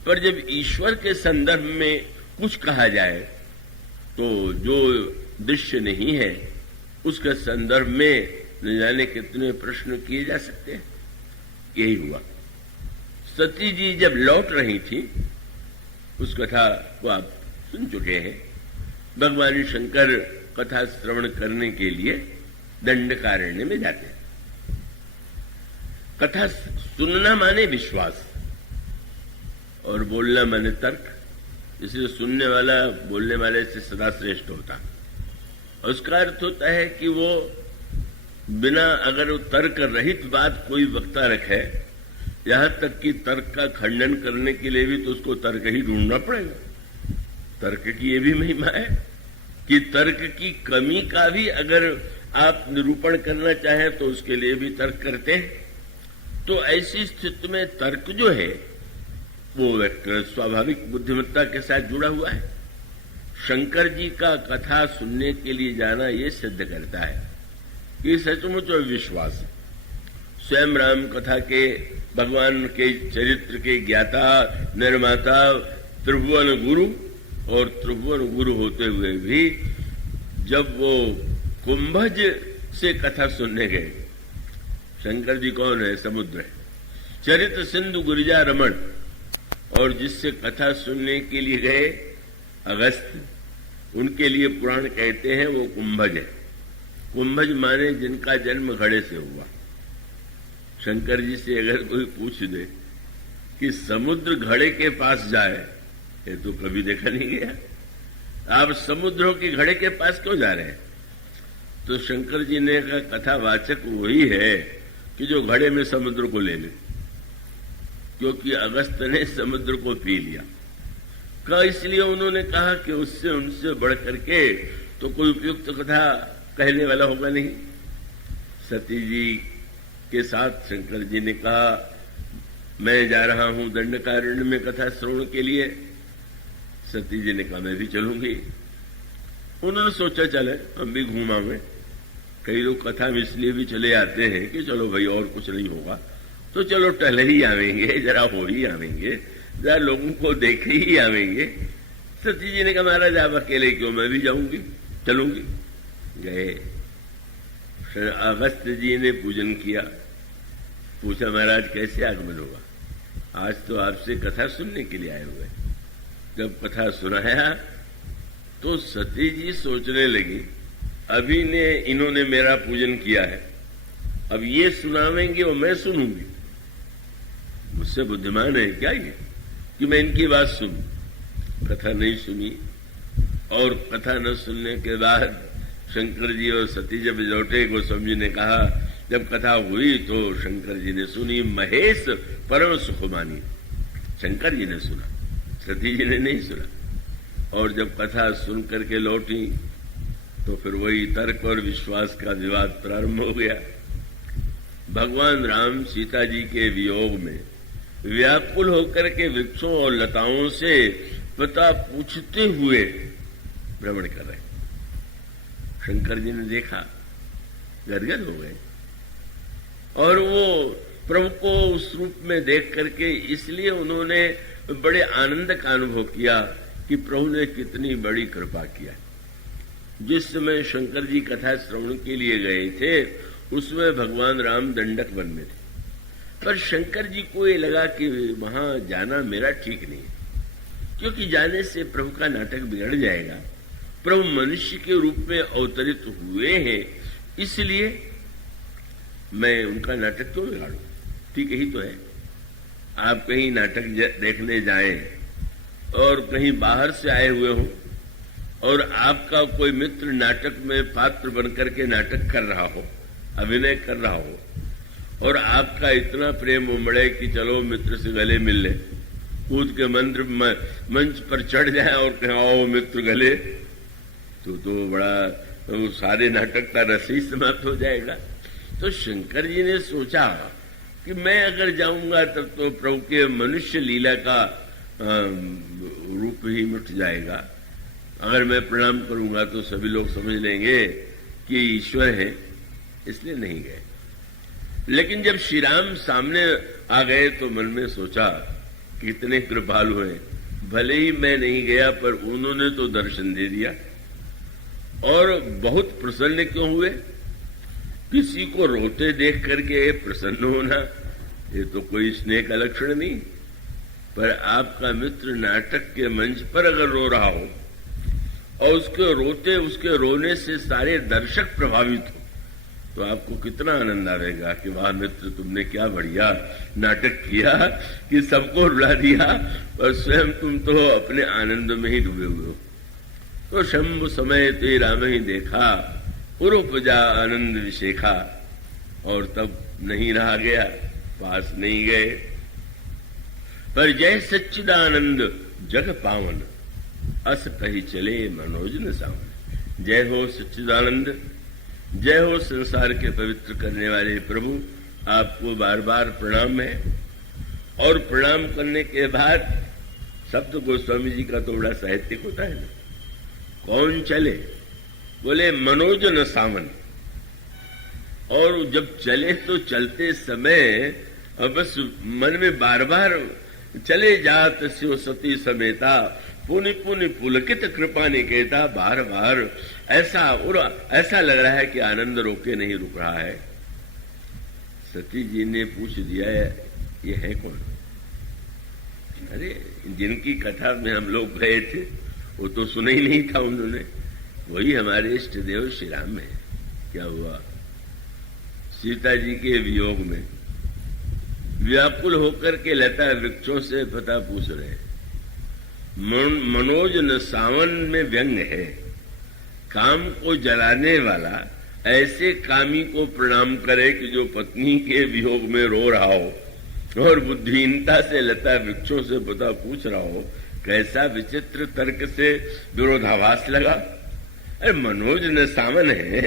पर जब ईश्वर के संदर्भ में कुछ कहा जाए तो जो दृश्य नहीं है उसके संदर्भ में न जाने कितने प्रश्न किए जा सकते हैं। यही हुआ। सती जी जब लौट रही थी, उस कथा को आप सुन चुके हैं, भगवान शंकर कथा श्रवण करने के लिए दंडकारण्य में जाते हैं। कथा सुनना माने विश्वास और बोलना माने तर्क, इसलिए सुनने वाला बोलने वाले से सदा श्रेष्ठ होता। उसका अर्थ होता है कि वो बिना अगर तर्क रहित बात कोई वक्ता रखे, यहां तक कि तर्क का खंडन करने के लिए भी तो उसको तर्क ही ढूंढना पड़ेगा। तर्क की ये भी महिमा है कि तर्क की कमी का भी अगर आप निरूपण करना चाहें तो उसके लिए भी तर्क करते हैं। तो ऐसी स्थिति में तर्क जो है वो एक स्वाभाविक बुद्धिमत्ता के साथ जुड़ा हुआ है। शंकर जी का कथा सुनने के लिए जाना ये सिद्ध करता है कि सचमुच विश्वास है। स्वयं राम कथा के भगवान के चरित्र के ज्ञाता निर्माता त्रिभुवन गुरु, और त्रिभुवन गुरु होते हुए भी जब वो कुंभज से कथा सुनने गए, शंकर जी कौन है? समुद्र है, चरित्र सिंधु गिरिजा रमण, और जिससे कथा सुनने के लिए गए अगस्त, उनके लिए पुराण कहते हैं वो कुंभज है। कुंभज माने जिनका जन्म घड़े से हुआ। शंकर जी से अगर कोई पूछ दे कि समुद्र घड़े के पास जाए, ये तो कभी देखा नहीं गया। आप समुद्रों के घड़े के पास क्यों जा रहे हैं? तो शंकर जी ने कहा कथावाचक वही है कि जो घड़े में समुद्र को ले ले, क्योंकि अगस्त ने समुद्र को पी लिया। का इसलिए उन्होंने कहा कि उससे उनसे बढ़ करके तो कोई उपयुक्त कथा कहने वाला होगा नहीं। सती जी के साथ शंकर जी ने कहा मैं जा रहा हूं दंडकारण्य में कथा श्रवण के लिए। सती जी ने कहा मैं भी चलूंगी। उन्होंने सोचा चले हम भी घूमावे। कई लोग कथा में इसलिए भी चले आते हैं कि चलो भाई और कुछ नहीं होगा तो चलो टहल ही आवेंगे, जरा हो ही आवेंगे, जरा लोगों को देखे ही आवेंगे। सती जी ने कहा महाराज आप अकेले क्यों, मैं भी जाऊंगी, चलूंगी। गए। अगस्त जी ने पूजन किया। पूछा महाराज कैसे आगमन होगा, आज तो आपसे कथा सुनने के लिए आए हुए। जब कथा सुनाया तो सती जी सोचने लगी अभी ने इन्होंने मेरा पूजन किया है, अब ये सुनावेंगे और मैं सुनूंगी। मुझसे बुद्धिमान है क्या ये कि मैं इनकी बात सुनूं। कथा नहीं सुनी और कथा न सुनने के बाद शंकर जी और सती जब लौटे, गोस्वामी जी ने कहा जब कथा हुई तो शंकर जी ने सुनी, महेश परम सुख मानी। शंकर जी ने सुना, सती जी ने नहीं सुना। और जब कथा सुन करके लौटी तो फिर वही तर्क और विश्वास का विवाद प्रारंभ हो गया। भगवान राम सीता जी के वियोग में व्याकुल होकर के वृक्षों और लताओं से पता पूछते हुए भ्रमण कर रहे। शंकर जी ने देखा, गदगद हो गए और वो प्रभु को उस रूप में देख करके इसलिए उन्होंने बड़े आनंद का अनुभव किया कि प्रभु ने कितनी बड़ी कृपा किया। जिस समय शंकर जी कथा श्रवण के लिए गए थे उसमें भगवान राम दंडक वन में थे, पर शंकर जी को ये लगा कि वहां जाना मेरा ठीक नहीं है, क्योंकि जाने से प्रभु का नाटक बिगड़ जाएगा। प्रभु मनुष्य के रूप में अवतरित हुए हैं, इसलिए मैं उनका नाटक क्यों बिगाड़ू। ठीक यही तो है, आप कहीं नाटक देखने जाएं और कहीं बाहर से आए हुए हो और आपका कोई मित्र नाटक में पात्र बनकर के नाटक कर रहा हो, अभिनय कर रहा हो, और आपका इतना प्रेम उमड़े कि चलो मित्र से गले मिल ले, कूद के मंच पर चढ़ जाए और कहे आओ मित्र गले, तो बड़ा तो सारे नाटक का रस ही समाप्त हो जाएगा। तो शंकर जी ने सोचा कि मैं अगर जाऊंगा तब तो प्रभु के मनुष्य लीला का रूप ही मिट जाएगा। अगर मैं प्रणाम करूंगा तो सभी लोग समझ लेंगे कि ईश्वर है, इसलिए नहीं गए। लेकिन जब श्री राम सामने आ गए तो मन में सोचा कितने कृपालु हैं, भले ही मैं नहीं गया पर उन्होंने तो दर्शन दे दिया। और बहुत प्रसन्न क्यों हुए, किसी को रोते देख करके प्रसन्न होना ये तो कोई स्नेह का लक्षण नहीं, पर आपका मित्र नाटक के मंच पर अगर रो रहा हो और उसके रोने से सारे दर्शक प्रभावित हो तो आपको कितना आनंद आएगा कि वाह मित्र तुमने क्या बढ़िया नाटक किया कि सबको रुला दिया और स्वयं तुम तो अपने आनंद में ही डूबे हुए हो। तो शंभु समय ते राम ही देखा, उपजा आनंद विशेखा, और तब नहीं रहा गया, पास नहीं गए। पर जय सच्चिदानंद जग पावन, अस कही चले मनोज न सावन। जय हो सच्चिदानंद, जय हो संसार के पवित्र करने वाले प्रभु, आपको बार बार प्रणाम है। और प्रणाम करने के बाद शब्द गोस्वामी जी का तो बड़ा साहित्यिक होता है ना, कौन चले, बोले मनोज न सावन। और जब चले तो चलते समय बस मन में बार बार चले जात स्यो सती समेता, पुनि पुनि पुलकित कृपा निकेता। बार बार ऐसा लग रहा है कि आनंद रोके नहीं रुक रहा है। सती जी ने पूछ दिया ये है कौन। अरे जिनकी कथा में हम लोग गए थे वो तो सुना ही नहीं था उन्होंने, वही हमारे इष्ट देव श्री राम है। क्या हुआ, सीता जी के वियोग में व्याकुल होकर के लता वृक्षों से पता पूछ रहे। मनोज न सावन में व्यंग है, काम को जलाने वाला ऐसे कामी को प्रणाम करे कि जो पत्नी के वियोग में रो रहा हो और बुद्धिहीनता से लता वृक्षों से पता पूछ रहा हो, कैसा विचित्र तर्क से विरोधाभास लगा। अरे मनोज न सामन है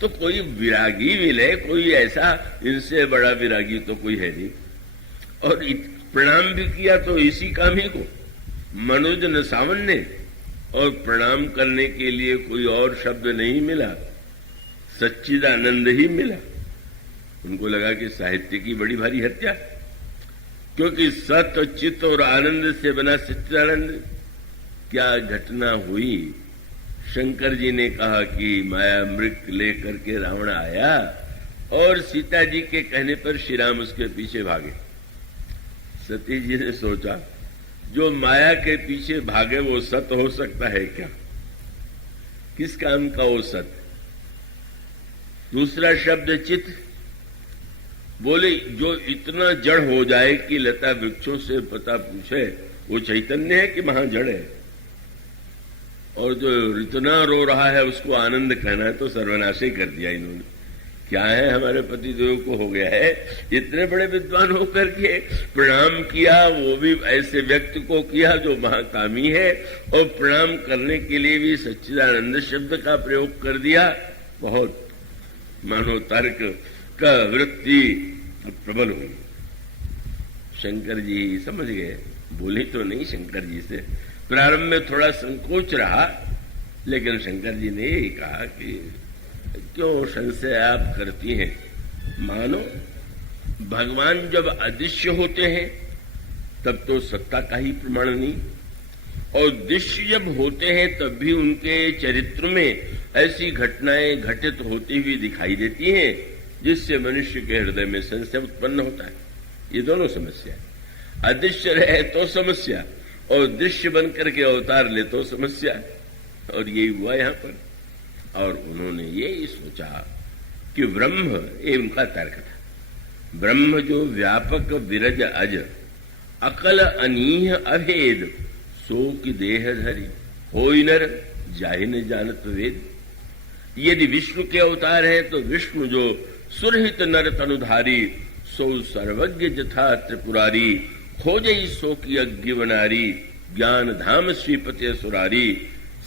तो कोई विरागी मिले, कोई ऐसा इनसे बड़ा विरागी तो कोई है नहीं। और प्रणाम भी किया तो इसी कामी को, मनोज न सामन ने, और प्रणाम करने के लिए कोई और शब्द नहीं मिला, सच्चिदानंद ही मिला। उनको लगा कि साहित्य की बड़ी भारी हत्या, क्योंकि सत चित्त और आनंद से बना सच्चिदानंद। क्या घटना हुई, शंकर जी ने कहा कि माया मृग लेकर के रावण आया और सीता जी के कहने पर श्री राम उसके पीछे भागे। सती जी ने सोचा, जो माया के पीछे भागे वो सत हो सकता है क्या? किस काम का वो सत? दूसरा शब्द चित्त, बोले जो इतना जड़ हो जाए कि लता वृक्षों से पता पूछे, वो चैतन्य है कि महाजड़ है? और जो इतना रो रहा है उसको आनंद कहना है तो सर्वनाश ही कर दिया इन्होंने। क्या है हमारे पति देव को हो गया है, इतने बड़े विद्वान होकर के प्रणाम किया, वो भी ऐसे व्यक्ति को किया जो महाकामी है, और प्रणाम करने के लिए भी सच्चिदानंद शब्द का प्रयोग कर दिया। बहुत मानो तर्क का वृत्ति प्रबल हुई। शंकर जी समझ गए, बोले तो नहीं शंकर जी से। प्रारंभ में थोड़ा संकोच रहा, लेकिन शंकर जी ने यही कहा कि क्यों संशय आप करती हैं? मानो भगवान जब अदृश्य होते हैं तब तो सत्ता का ही प्रमाण नहीं, और दृश्य जब होते हैं तब भी उनके चरित्र में ऐसी घटनाएं घटित होती हुई दिखाई देती हैं जिससे मनुष्य के हृदय में संशय उत्पन्न होता है। ये दोनों समस्या है, अदृश्य रहे तो समस्या और दृश्य बनकर के अवतार ले तो समस्या, और यही हुआ यहां पर। और उन्होंने ये सोचा कि ब्रह्म, ये उनका तर्क था, ब्रह्म जो व्यापक विरज अज अकल अनीह अभेद सो की देह धरी होई नर जाहि न जानत वेद। यदि विष्णु के अवतार है तो विष्णु जो सुरहित नर तनुधारी सो सर्वज्ञ जथा त्रिपुरारी खोजई सो की अज्ञ बनारी ज्ञान धाम श्रीपति सुरारी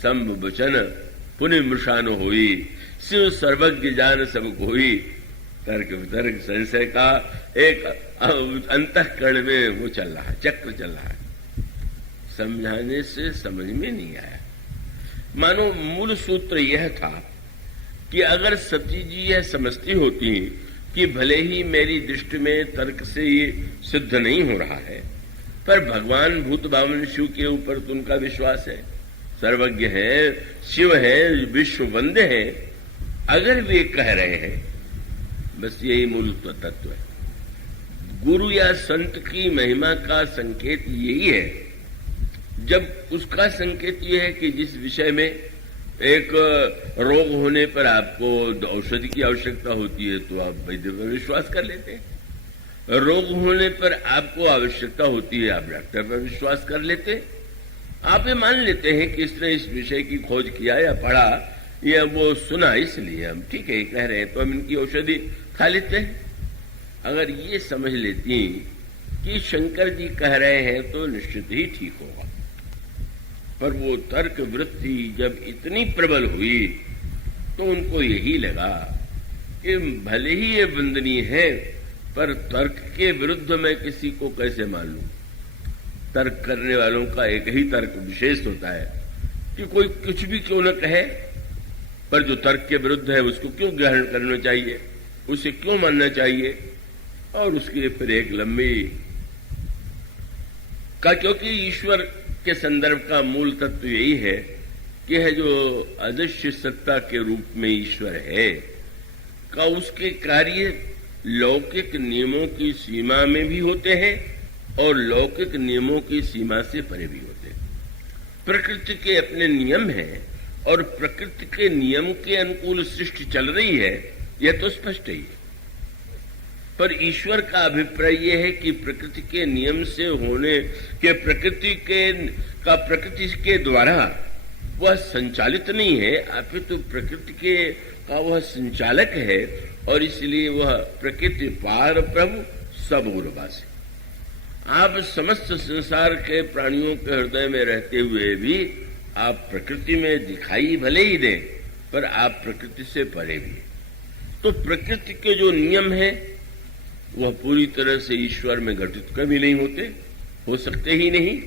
संभ बचन पुण्य मृषान होई शिव सर्वज्ञ जान सब कोई। तर्क वितर्क संशय का एक अंतःकरण में वो चल रहा है, चक्र चल रहा है, समझाने से समझ में नहीं आया। मानो मूल सूत्र यह था कि अगर सती जी यह समझती होती कि भले ही मेरी दृष्टि में तर्क से ये सिद्ध नहीं हो रहा है, पर भगवान भूत भावन शिव के ऊपर तो उनका विश्वास है, सर्वज्ञ है, शिव है, विश्व वंद्य है, अगर वे कह रहे हैं, बस यही मूल तत्व है। गुरु या संत की महिमा का संकेत यही है, जब उसका संकेत यह है कि जिस विषय में एक रोग होने पर आपको औषधि की आवश्यकता होती है तो आप वैद्य पर विश्वास कर लेते हैं, रोग होने पर आपको आवश्यकता होती है आप डॉक्टर पर विश्वास कर लेते हैं, आप ये मान लेते हैं कि इसने इस विषय की खोज किया या पढ़ा या वो सुना, इसलिए हम ठीक है कह रहे हैं तो हम इनकी औषधि खा लेते हैं। अगर ये समझ लेती कि शंकर जी कह रहे हैं तो निश्चित ही ठीक होगा, पर वो तर्क वृत्ति जब इतनी प्रबल हुई तो उनको यही लगा कि भले ही ये वंदनीय है, पर तर्क के विरुद्ध मैं किसी को कैसे मान लूं। तर्क करने वालों का एक ही तर्क विशेष होता है कि कोई कुछ भी क्यों न कहे, पर जो तर्क के विरुद्ध है उसको क्यों ग्रहण करना चाहिए, उसे क्यों मानना चाहिए, और उसकी फिर एक लंबी का, क्योंकि ईश्वर के संदर्भ का मूल तत्व यही है कि है जो अदृश्य सत्ता के रूप में ईश्वर है का उसके कार्य लौकिक नियमों की सीमा में भी होते हैं और लौकिक नियमों की सीमा से परे भी होते हैं। प्रकृति के अपने नियम हैं और प्रकृति के नियम के अनुकूल सृष्टि चल रही है, यह तो स्पष्ट ही है, पर ईश्वर का अभिप्राय यह है कि प्रकृति के नियम से होने के प्रकृति के द्वारा वह संचालित नहीं है, अपितु प्रकृति के का वह संचालक है, और इसलिए वह प्रकृति पार प्रभु सब उर्वासी। आप समस्त संसार के प्राणियों के हृदय में रहते हुए भी आप प्रकृति में दिखाई भले ही दें, पर आप प्रकृति से परे भी। तो प्रकृति के जो नियम है वह पूरी तरह से ईश्वर में घटित कभी नहीं होते, हो सकते ही नहीं,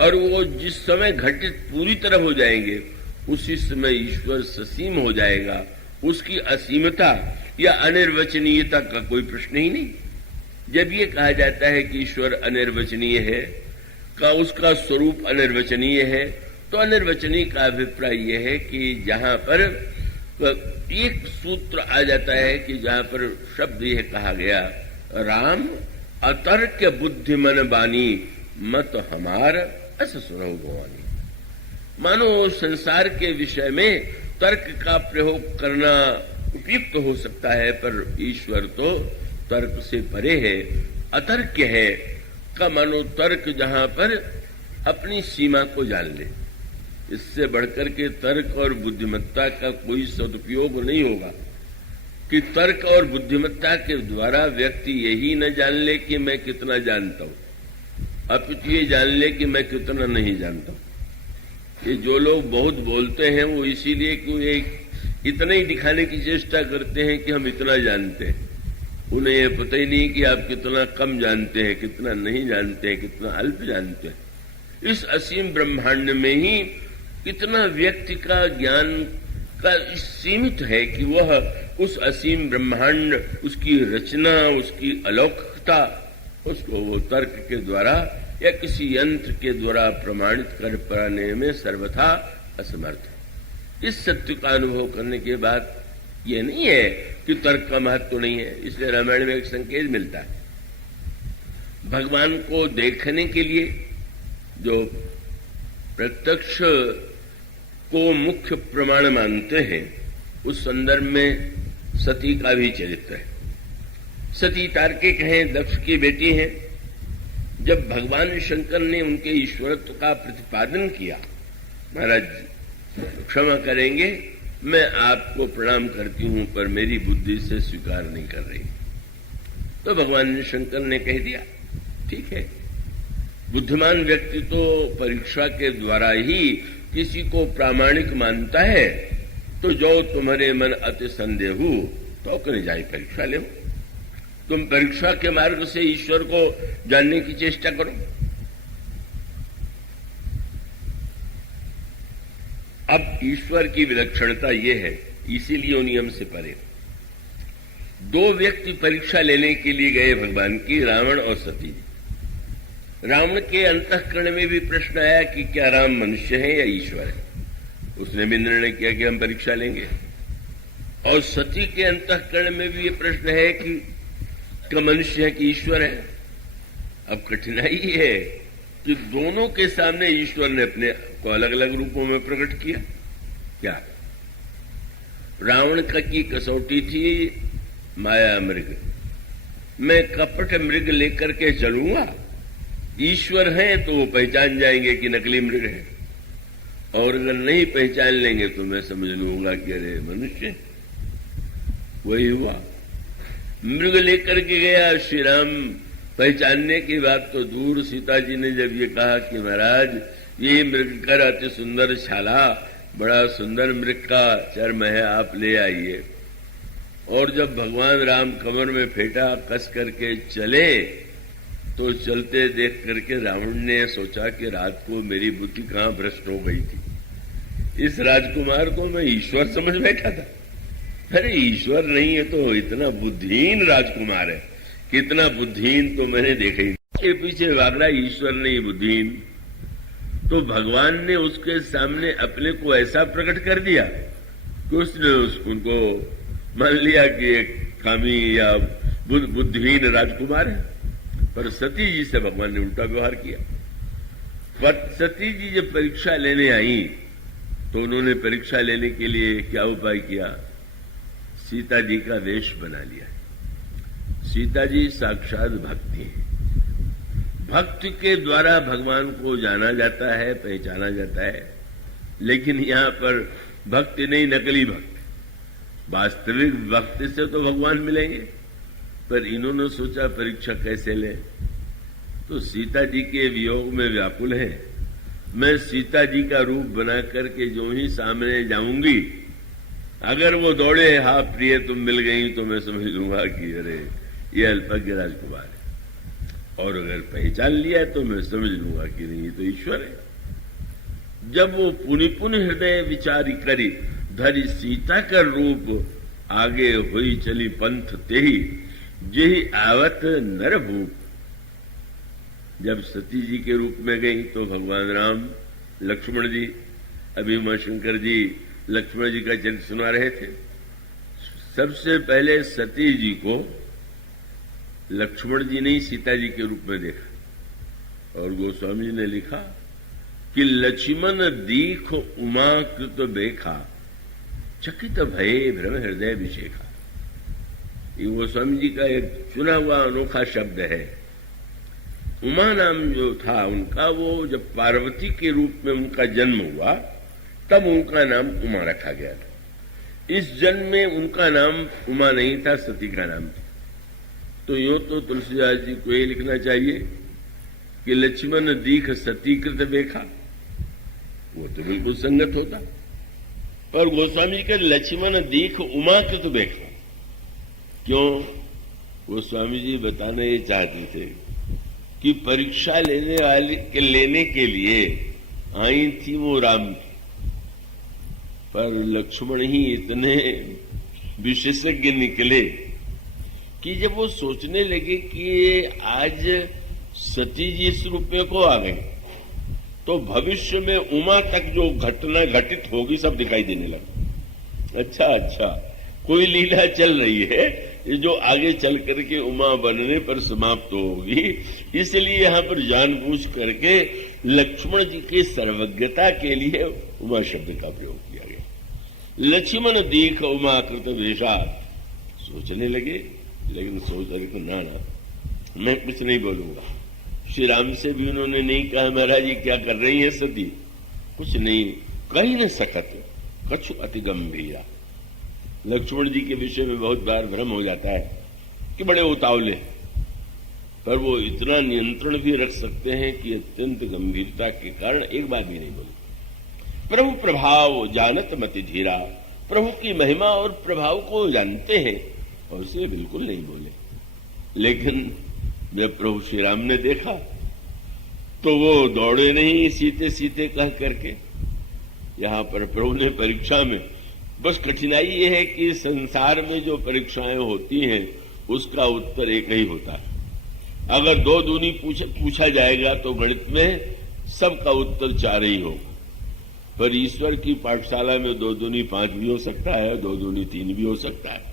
और वो जिस समय घटित पूरी तरह हो जाएंगे उसी समय ईश्वर ससीम हो जाएगा। उसकी असीमता या अनिर्वचनीयता का कोई प्रश्न ही नहीं। जब ये कहा जाता है कि ईश्वर अनिर्वचनीय है, का उसका स्वरूप अनिर्वचनीय है, तो अनिर्वचनीय का अभिप्राय यह है कि जहां पर एक सूत्र आ जाता है कि जहां पर शब्द यह कहा गया, राम अतर्क बुद्धिमन बानी मत हमार अस सुनो भवानी। मानो संसार के विषय में तर्क का प्रयोग करना उपयुक्त हो सकता है, पर ईश्वर तो तर्क से परे है, अतर्क है। का मानो तर्क जहां पर अपनी सीमा को जान ले, इससे बढ़कर के तर्क और बुद्धिमत्ता का कोई सदुपयोग नहीं होगा कि तर्क और बुद्धिमत्ता के द्वारा व्यक्ति यही न जान ले कि मैं कितना जानता हूं, अपितु ये जान ले कि मैं कितना नहीं जानता हूं। ये जो लोग बहुत बोलते हैं वो इसीलिए कि वे इतना ही दिखाने की चेष्टा करते हैं कि हम इतना जानते हैं। उन्हें यह पता ही नहीं कि आप कितना कम जानते हैं, कितना नहीं जानते हैं, कितना अल्प जानते हैं। इस असीम ब्रह्मांड में ही कितना व्यक्ति का ज्ञान का सीमित है कि वह उस असीम ब्रह्मांड, उसकी रचना, उसकी अलौकिकता, उसको वो तर्क के द्वारा या किसी यंत्र के द्वारा प्रमाणित कर पाने में सर्वथा असमर्थ है। इस सत्य का अनुभव करने के बाद यह नहीं है कि तर्क का महत्व नहीं है। इसलिए रामायण में एक संकेत मिलता है, भगवान को देखने के लिए जो प्रत्यक्ष को मुख्य प्रमाण मानते हैं, उस संदर्भ में सती का भी चरित्र है। सती तार्किक हैं, दक्ष की बेटी हैं। जब भगवान शंकर ने उनके ईश्वरत्व का प्रतिपादन किया, महाराज क्षमा करेंगे, मैं आपको प्रणाम करती हूं, पर मेरी बुद्धि से स्वीकार नहीं कर रही। तो भगवान शंकर ने कह दिया, ठीक है, बुद्धिमान व्यक्ति तो परीक्षा के द्वारा ही किसी को प्रामाणिक मानता है, तो जो तुम्हारे मन अति संदेह तो करे जाए परीक्षा ले। तुम परीक्षा के मार्ग से ईश्वर को जानने की चेष्टा करो। अब ईश्वर की विलक्षणता यह है, इसीलिए नियम से परे। दो व्यक्ति परीक्षा लेने के लिए गए भगवान की, रावण और सती। रावण के अंतःकरण में भी प्रश्न आया कि क्या राम मनुष्य है या ईश्वर है। उसने भी निर्णय किया कि हम परीक्षा लेंगे। और सती के अंतःकरण में भी ये प्रश्न है कि मनुष्य है कि ईश्वर है। अब कठिनाई है कि दोनों के सामने ईश्वर ने अपने को अलग अलग रूपों में प्रकट किया। क्या रावण का की कसौटी थी माया मृग, मैं कपट मृग लेकर के चलूंगा, ईश्वर है तो वो पहचान जाएंगे कि नकली मृग है, और अगर नहीं पहचान लेंगे तो मैं समझ लूंगा कि अरे मनुष्य। वही हुआ, मृग लेकर के गया श्री राम। पहचानने की बात तो दूर, सीता जी ने जब ये कहा कि महाराज ये मृग कर अति सुंदर छाला, बड़ा सुंदर मृग का चर्म है, आप ले आइए। और जब भगवान राम कमर में फेंटा कस करके चले, तो चलते देख करके रावण ने सोचा कि रात को मेरी बुद्धि कहां भ्रष्ट हो गई थी, इस राजकुमार को मैं ईश्वर समझ बैठा था। अरे ईश्वर नहीं है तो इतना बुद्धिहीन राजकुमार है, कितना बुद्धिहीन तो मैंने देखा ही। के पीछे भाग रहा ईश्वर नहीं बुद्धिहीन। तो भगवान ने उसके सामने अपने को ऐसा प्रकट कर दिया कि उसने उनको मान लिया कि एक कामी या बुद्धिहीन राजकुमार है। पर सती जी से भगवान ने उल्टा व्यवहार किया। पर सती जी जब परीक्षा लेने आई तो उन्होंने परीक्षा लेने के लिए क्या उपाय किया, सीता जी का वेश बना लिया। सीता जी साक्षात भक्ति है। भक्ति के द्वारा भगवान को जाना जाता है, पहचाना जाता है। लेकिन यहां पर भक्ति नहीं, नकली भक्ति। वास्तविक भक्ति से तो भगवान मिलेंगे, पर इन्होंने सोचा परीक्षा कैसे ले। तो सीता जी के वियोग में व्याकुल है। मैं सीता जी का रूप बना करके जो ही सामने जाऊंगी, अगर वो दौड़े, हाँ प्रिय तुम मिल गई, तो मैं समझ लूंगा कि अरे ये अल्पज्ञ राजकुमार है, और अगर पहचान लिया तो मैं समझ लूंगा कि नहीं, ये तो ईश्वर है। जब वो पुनि पुनि हृदय विचारी करी, धरी सीता का रूप आगे हुई चली पंथ तेही, जेहि आवत नर भूप। जब सती जी के रूप में गई तो भगवान राम, लक्ष्मण जी, अभी उमाशंकर जी लक्ष्मण जी का चरित्र सुना रहे थे। सबसे पहले सती जी को लक्ष्मण जी ने सीता जी के रूप में देखा, और गोस्वामी जी ने लिखा कि लक्ष्मण दीख उमा कृत बेखा, चकित भये भ्रम हृदय विशेखा। ये गोस्वामी जी का एक चुना हुआ अनोखा शब्द है। उमा नाम जो था उनका, वो जब पार्वती के रूप में उनका जन्म हुआ तब उनका नाम उमा रखा गया था। इस जन्म में उनका नाम उमा नहीं था, सती का नाम था। तो यूं तो तुलसीदास जी को ये लिखना चाहिए कि लक्ष्मण दीख सतीकृत देखा, वो तो बिल्कुल संगत होता। पर गोस्वामी के लक्ष्मण दीख उमाकृत देखा, क्यों? गोस्वामी जी बताना ये चाहते थे कि परीक्षा लेने के लिए आई थी वो राम की, पर लक्ष्मण ही इतने विशेषज्ञ निकले कि जब वो सोचने लगे कि आज सती जी इस रूप में को आ गई, तो भविष्य में उमा तक जो घटना घटित होगी सब दिखाई देने लगा। अच्छा, कोई लीला चल रही है जो आगे चल करके उमा बनने पर समाप्त होगी। इसलिए यहां पर जानबूझ करके लक्ष्मण जी की सर्वज्ञता के लिए उमा शब्द का प्रयोग किया गया। लक्ष्मण दीख उमा कृत वेशात, सोचने लगे, लेकिन सोच रहे तो ना मैं कुछ नहीं बोलूंगा। श्री राम से भी उन्होंने नहीं कहा महाराज ये क्या कर रही है सती, कुछ नहीं, कहीं न सकत कछु अति गंभीरा। लक्ष्मण जी के विषय में बहुत बार भ्रम हो जाता है कि बड़े उतावले, पर वो इतना नियंत्रण भी रख सकते हैं कि अत्यंत गंभीरता के कारण एक बार भी नहीं बोले। प्रभु प्रभाव जानत मति धीरा, प्रभु की महिमा और प्रभाव को जानते हैं और उसे बिल्कुल नहीं बोले। लेकिन जब प्रभु श्री राम ने देखा तो वो दौड़े नहीं, सीते सीते कह करके। यहां पर प्रभु ने परीक्षा में, बस कठिनाई ये है कि संसार में जो परीक्षाएं होती हैं उसका उत्तर एक ही होता है। अगर दो दूनी पूछा जाएगा तो गणित में सबका उत्तर 4 ही होगा, पर ईश्वर की पाठशाला में 2 दूनी 5 भी हो सकता है, 2 दूनी 3 भी हो सकता है।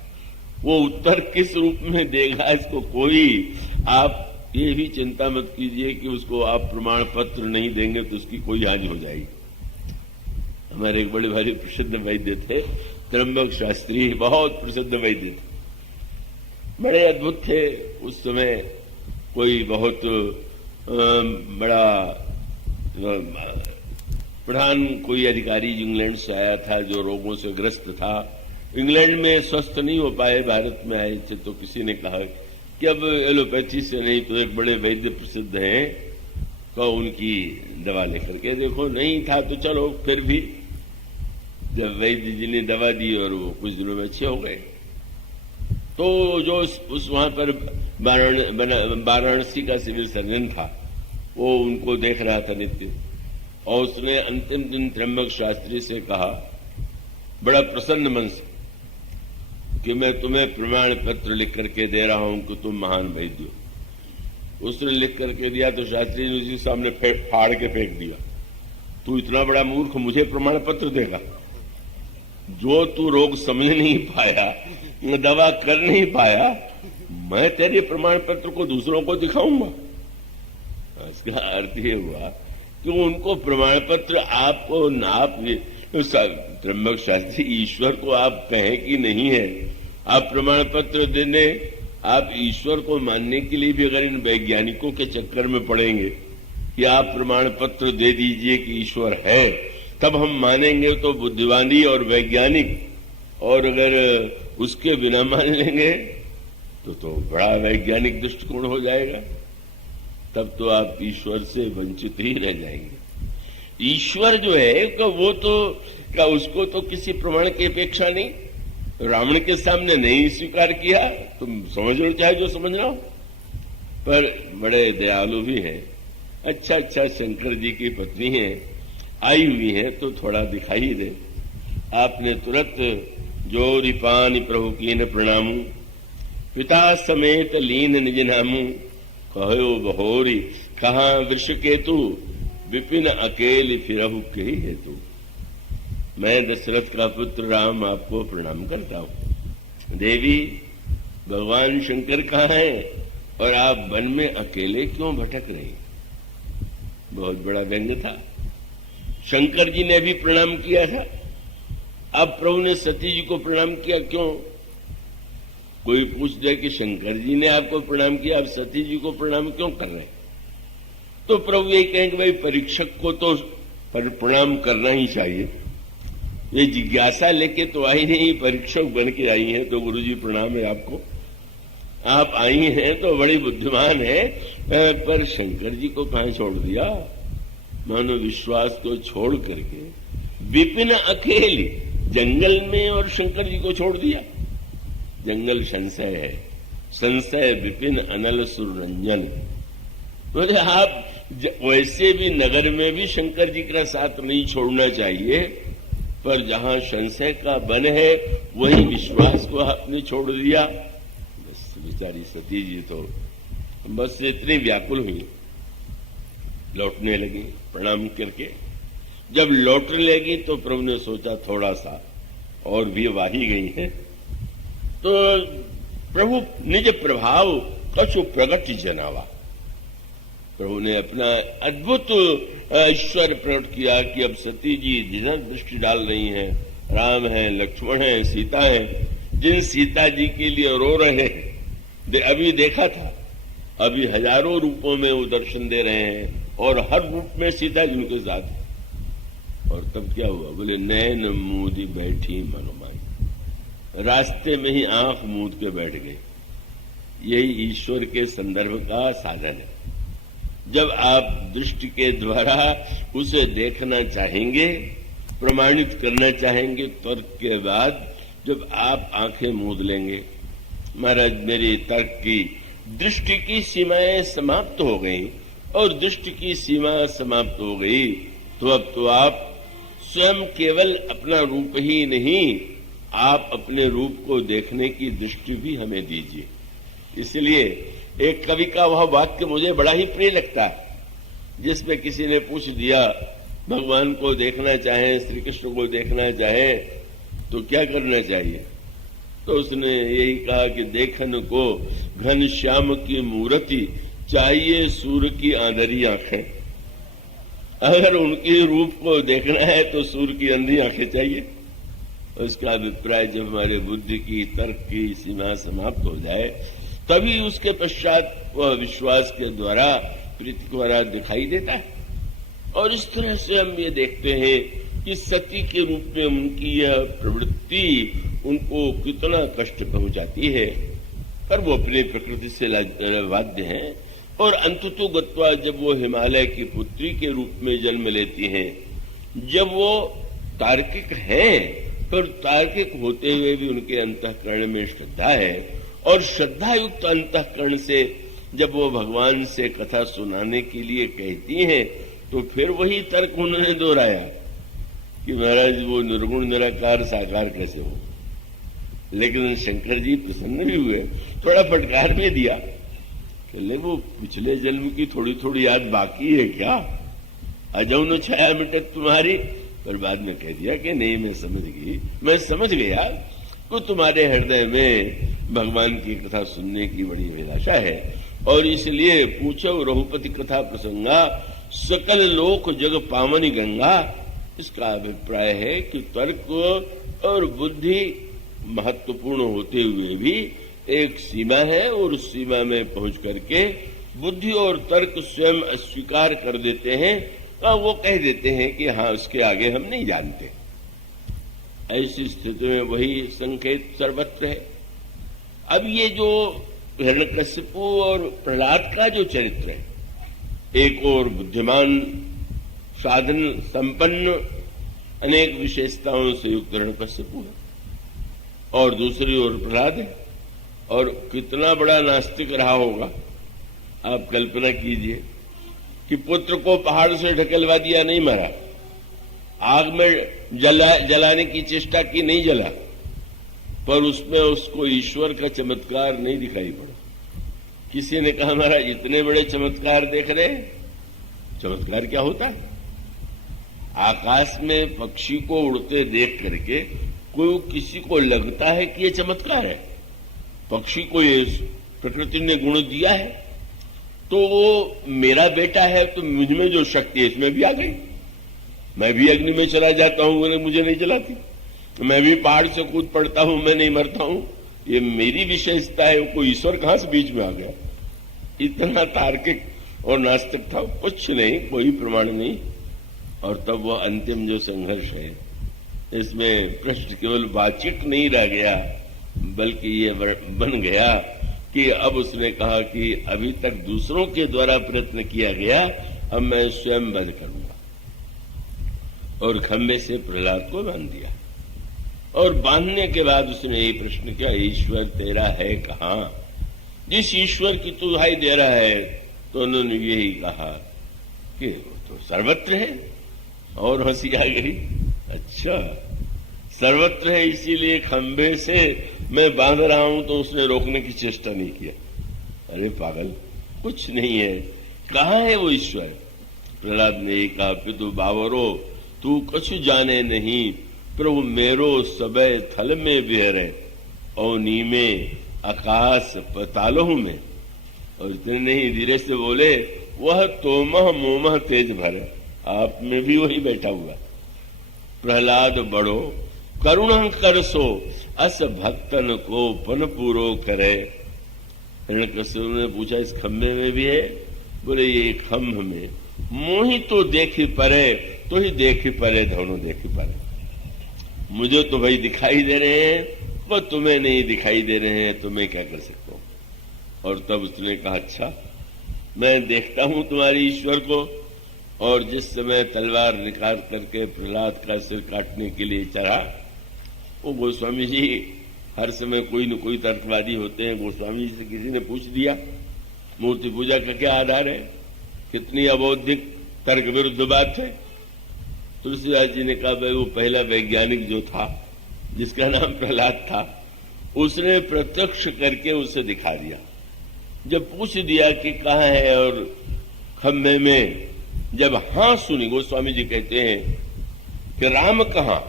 वो उत्तर किस रूप में देगा इसको कोई, आप ये भी चिंता मत कीजिए कि उसको आप प्रमाण पत्र नहीं देंगे तो उसकी कोई हानि हो जाएगी। हमारे एक बड़े भारी प्रसिद्ध वैद्य थे, त्र्यंबक शास्त्री, बहुत प्रसिद्ध वैद्य थे, बड़े अद्भुत थे। उस समय कोई बहुत बड़ा प्रधान कोई अधिकारी इंग्लैंड से आया था जो रोगों से ग्रस्त था। इंग्लैंड में स्वस्थ नहीं हो पाए, भारत में आए थे, तो किसी ने कहा कि अब एलोपैथी से नहीं तो एक बड़े वैद्य प्रसिद्ध हैं, तो उनकी दवा लेकर के देखो। नहीं था तो चलो, फिर भी जब वैद्य जी ने दवा दी और वो कुछ दिनों में अच्छे हो गए, तो जो उस वहां पर वाराणसी का सिविल सर्जन था वो उनको देख रहा था नित्य, और उसने अंतिम दिन त्र्यंबक शास्त्री से कहा बड़ा प्रसन्न मन से कि मैं तुम्हें प्रमाण पत्र लिख करके दे रहा हूं कि तुम महान वैद्य हो। उसने लिख करके दिया तो शास्त्री ने उसी सामने फाड़ के फेंक दिया, तू इतना बड़ा मूर्ख मुझे प्रमाण पत्र देगा? जो तू रोग समझ नहीं पाया, दवा कर नहीं पाया, मैं तेरे प्रमाण पत्र को दूसरों को दिखाऊंगा। इसका अर्थ ये हुआ कि उनको प्रमाण पत्र आपको नाप, त्र्यंबक शास्त्री ईश्वर को आप कहें कि नहीं है, आप प्रमाण पत्र देने, आप ईश्वर को मानने के लिए भी अगर इन वैज्ञानिकों के चक्कर में पड़ेंगे कि आप प्रमाण पत्र दे दीजिए कि ईश्वर है, तब हम मानेंगे तो बुद्धिवादी और वैज्ञानिक, और अगर उसके बिना मान लेंगे तो बड़ा वैज्ञानिक दृष्टिकोण हो जाएगा। तब तो आप ईश्वर से वंचित ही रह जाएंगे। ईश्वर जो है वो तो क्या, उसको तो किसी प्रमाण की अपेक्षा नहीं। रावण के सामने नहीं स्वीकार किया, तुम समझ लो चाहे जो समझना हो, पर बड़े दयालु भी हैं। अच्छा शंकर जी की पत्नी है, आई हुई है तो थोड़ा दिखाई दे। आपने तुरंत जोरि पानि प्रभु कीन प्रणामू, पिता समेत लीन निज नामू, कहो बहोरी कहाँ वृष केतु, विपिन अकेल फिरहु के हेतु। मैं दशरथ का पुत्र राम आपको प्रणाम करता हूं। देवी, भगवान शंकर कहाँ हैं और आप वन में अकेले क्यों भटक रही? बहुत बड़ा व्यंग था। शंकर जी ने भी प्रणाम किया था, अब प्रभु ने सती जी को प्रणाम किया क्यों? कोई पूछ दे कि शंकर जी ने आपको प्रणाम किया, आप सती जी को प्रणाम क्यों कर रहे? तो प्रभु यही कहेंगे भाई परीक्षक को तो प्रणाम करना ही चाहिए। ये जिज्ञासा लेके तो आई नहीं, परीक्षक बन के आई हैं, तो गुरुजी प्रणाम है आपको। आप आई हैं तो बड़ी बुद्धिमान है, पर शंकर जी को कहां छोड़ दिया? मानो विश्वास को छोड़ करके विपिन अकेली जंगल में और शंकर जी को छोड़ दिया। जंगल संशय है, संशय विपिन अनल सुररंजन। बोले आप वैसे भी नगर में भी शंकर जी का साथ नहीं छोड़ना चाहिए, पर जहां संशय का बन है वही विश्वास को आपने छोड़ दिया। बस बेचारी सती जी तो बस इतनी व्याकुल हुई, लौटने लगी प्रणाम करके। जब लौटने लगी तो प्रभु ने सोचा थोड़ा सा और भी वाही गई है, तो प्रभु निज प्रभाव कछु प्रगति जनावा। प्रभु ने अपना अद्भुत ईश्वर प्रकट किया कि अब सती जी जिधर दृष्टि डाल रही हैं, राम हैं, लक्ष्मण हैं, सीता हैं, जिन सीता जी के लिए रो रहे हैं, अभी देखा था, अभी हजारों रूपों में वो दर्शन दे रहे हैं और हर रूप में सीता जी उनके साथ है। और तब क्या हुआ? बोले नैन मूदी बैठी मनोमान, रास्ते में ही आंख मूंद के बैठ गए। यही ईश्वर के संदर्भ का साधन है। जब आप दृष्टि के द्वारा उसे देखना चाहेंगे, प्रमाणित करना चाहेंगे, तर्क के बाद जब आप आंखें मूंद लेंगे, महाराज मेरी तर्क की दृष्टि की सीमाएं समाप्त हो गई, और दृष्टि की सीमा समाप्त हो गई तो अब तो आप स्वयं केवल अपना रूप ही नहीं, आप अपने रूप को देखने की दृष्टि भी हमें दीजिए। इसलिए एक कवि का वह वाक्य मुझे बड़ा ही प्रिय लगता है, जिसमें किसी ने पूछ दिया भगवान को देखना चाहे, श्री कृष्ण को देखना चाहे तो क्या करना चाहिए? तो उसने यही कहा कि देखन को घन श्याम की मूर्ति, चाहिए सूर्य की आंधरी आंखें। अगर उनके रूप को देखना है तो सूर्य की अंधी आंखें चाहिए। उसका अभिप्राय जब हमारे बुद्धि की, तर्क की सीमा समाप्त हो जाए, तभी उसके पश्चात वह विश्वास के द्वारा, प्रीति द्वारा दिखाई देता है। और इस तरह से हम ये देखते हैं कि सती के रूप में उनकी यह प्रवृत्ति उनको कितना कष्ट पहुंचाती है, पर वो अपनी प्रकृति से बाध्य हैं। और अंततो गत्वा जब वो हिमालय की पुत्री के रूप में जन्म लेती हैं, जब वो तार्किक हैं, पर तार्किक होते हुए भी उनके अंतःकरण में श्रद्धा है, और श्रद्धा युक्त अंतःकरण से जब वो भगवान से कथा सुनाने के लिए कहती हैं, तो फिर वही तर्क उन्होंने दोहराया कि महाराज वो निर्गुण निराकार साकार कैसे हो। लेकिन शंकर जी प्रसन्न भी हुए, थोड़ा फटकार भी दिया, कहले वो पिछले जन्म की थोड़ी थोड़ी याद बाकी है क्या? अजौ न छाया मिटत तुम्हारी। पर बाद में कह दिया कि नहीं, मैं समझ गया कि तुम्हारे हृदय में भगवान की कथा सुनने की बड़ी अभिलाषा है, और इसलिए पूछो रघुपति कथा प्रसंगा, सकल लोक जग पावनी गंगा। इसका अभिप्राय है कि तर्क और बुद्धि महत्वपूर्ण होते हुए भी एक सीमा है, और उस सीमा में पहुंच करके बुद्धि और तर्क स्वयं अस्वीकार कर देते हैं, वो कह देते हैं कि हाँ, उसके आगे हम नहीं जानते। ऐसी स्थिति में वही संकेत सर्वत्र है। अब ये जो हिरण्यकशिपु और प्रहलाद का जो चरित्र है, एक और बुद्धिमान, साधन संपन्न, अनेक विशेषताओं से युक्त हिरण्यकशिपु है और दूसरी ओर प्रहलाद है। और कितना बड़ा नास्तिक रहा होगा, आप कल्पना कीजिए कि पुत्र को पहाड़ से ढकेलवा दिया, नहीं मारा, आग में जलाने की चेष्टा की, नहीं जला, पर उसमें उसको ईश्वर का चमत्कार नहीं दिखाई पड़ा। किसी ने कहा, महाराज इतने बड़े चमत्कार देख रहे हैं, चमत्कार क्या होता है? आकाश में पक्षी को उड़ते देख करके कोई किसी को लगता है कि ये चमत्कार है? पक्षी को ये प्रकृति ने गुण दिया है, तो वो मेरा बेटा है, तो मुझ में जो शक्ति है इसमें भी आ गई। मैं भी अग्नि में चला जाता हूं, मुझे नहीं जलाती। मैं भी पहाड़ से कूद पड़ता हूं, मैं नहीं मरता हूं। ये मेरी विशेषता है। कोई ईश्वर कहां से बीच में आ गया? इतना तार्किक और नास्तिक था, कुछ नहीं, कोई प्रमाण नहीं। और तब वह अंतिम जो संघर्ष है, इसमें प्रश्न केवल वाचिक नहीं रह गया, बल्कि ये बन गया कि अब उसने कहा कि अभी तक दूसरों के द्वारा प्रयत्न किया गया, अब मैं स्वयं वध करूंगा। और खंभे से प्रहलाद को बांध दिया। और बांधने के बाद उसने यही प्रश्न किया, ईश्वर तेरा है कहां? जिस ईश्वर की तू दुहाई दे रहा है, तो उन्होंने यही कहा कि वो तो सर्वत्र है। और हंसी आ गई। अच्छा, सर्वत्र है, इसीलिए खंभे से मैं बांध रहा हूं, तो उसने रोकने की चेष्टा नहीं किया। अरे पागल, कुछ नहीं है। कहां है वो ईश्वर? प्रहलाद ने यही कहा, पितु बावरो तू कछु जाने नहीं, प्रभु मेरो सबे थल में बिहरे, और नीमे आकाश पतालों में। और इतने नहीं, धीरे से बोले, वह तोमह मोमह तेज भर, आप में भी वही बैठा हुआ। प्रहलाद बड़ो करुण कर सो, अस भक्तन को पन पूरो करे। हिरण्यकशिपु ने पूछा, इस खंभे में भी है? बोले, ये खंभ में मोही तो देखी परे, तो ही देखी परे, दोनों देखी परे। मुझे तो भाई दिखाई दे रहे हैं, पर तुम्हें नहीं दिखाई दे रहे हैं, तो मैं क्या कर सकता हूं? और तब उसने कहा, अच्छा मैं देखता हूं तुम्हारी ईश्वर को। और जिस समय तलवार निकाल करके प्रहलाद का सिर काटने के लिए चढ़ा, वो गोस्वामी जी हर समय कोई न कोई तर्कवादी होते हैं। गोस्वामी जी से किसी ने पूछ दिया, मूर्ति पूजा का क्या आधार है? कितनी अबौद्धिक तर्क विरुद्ध बात है। तुलसीदास जी ने कहा, भाई वो पहला वैज्ञानिक जो था, जिसका नाम प्रहलाद था, उसने प्रत्यक्ष करके उसे दिखा दिया। जब पूछ दिया कि कहाँ है, और खंभे में जब हां सुनी, गोस्वामी जी कहते हैं कि राम कहां?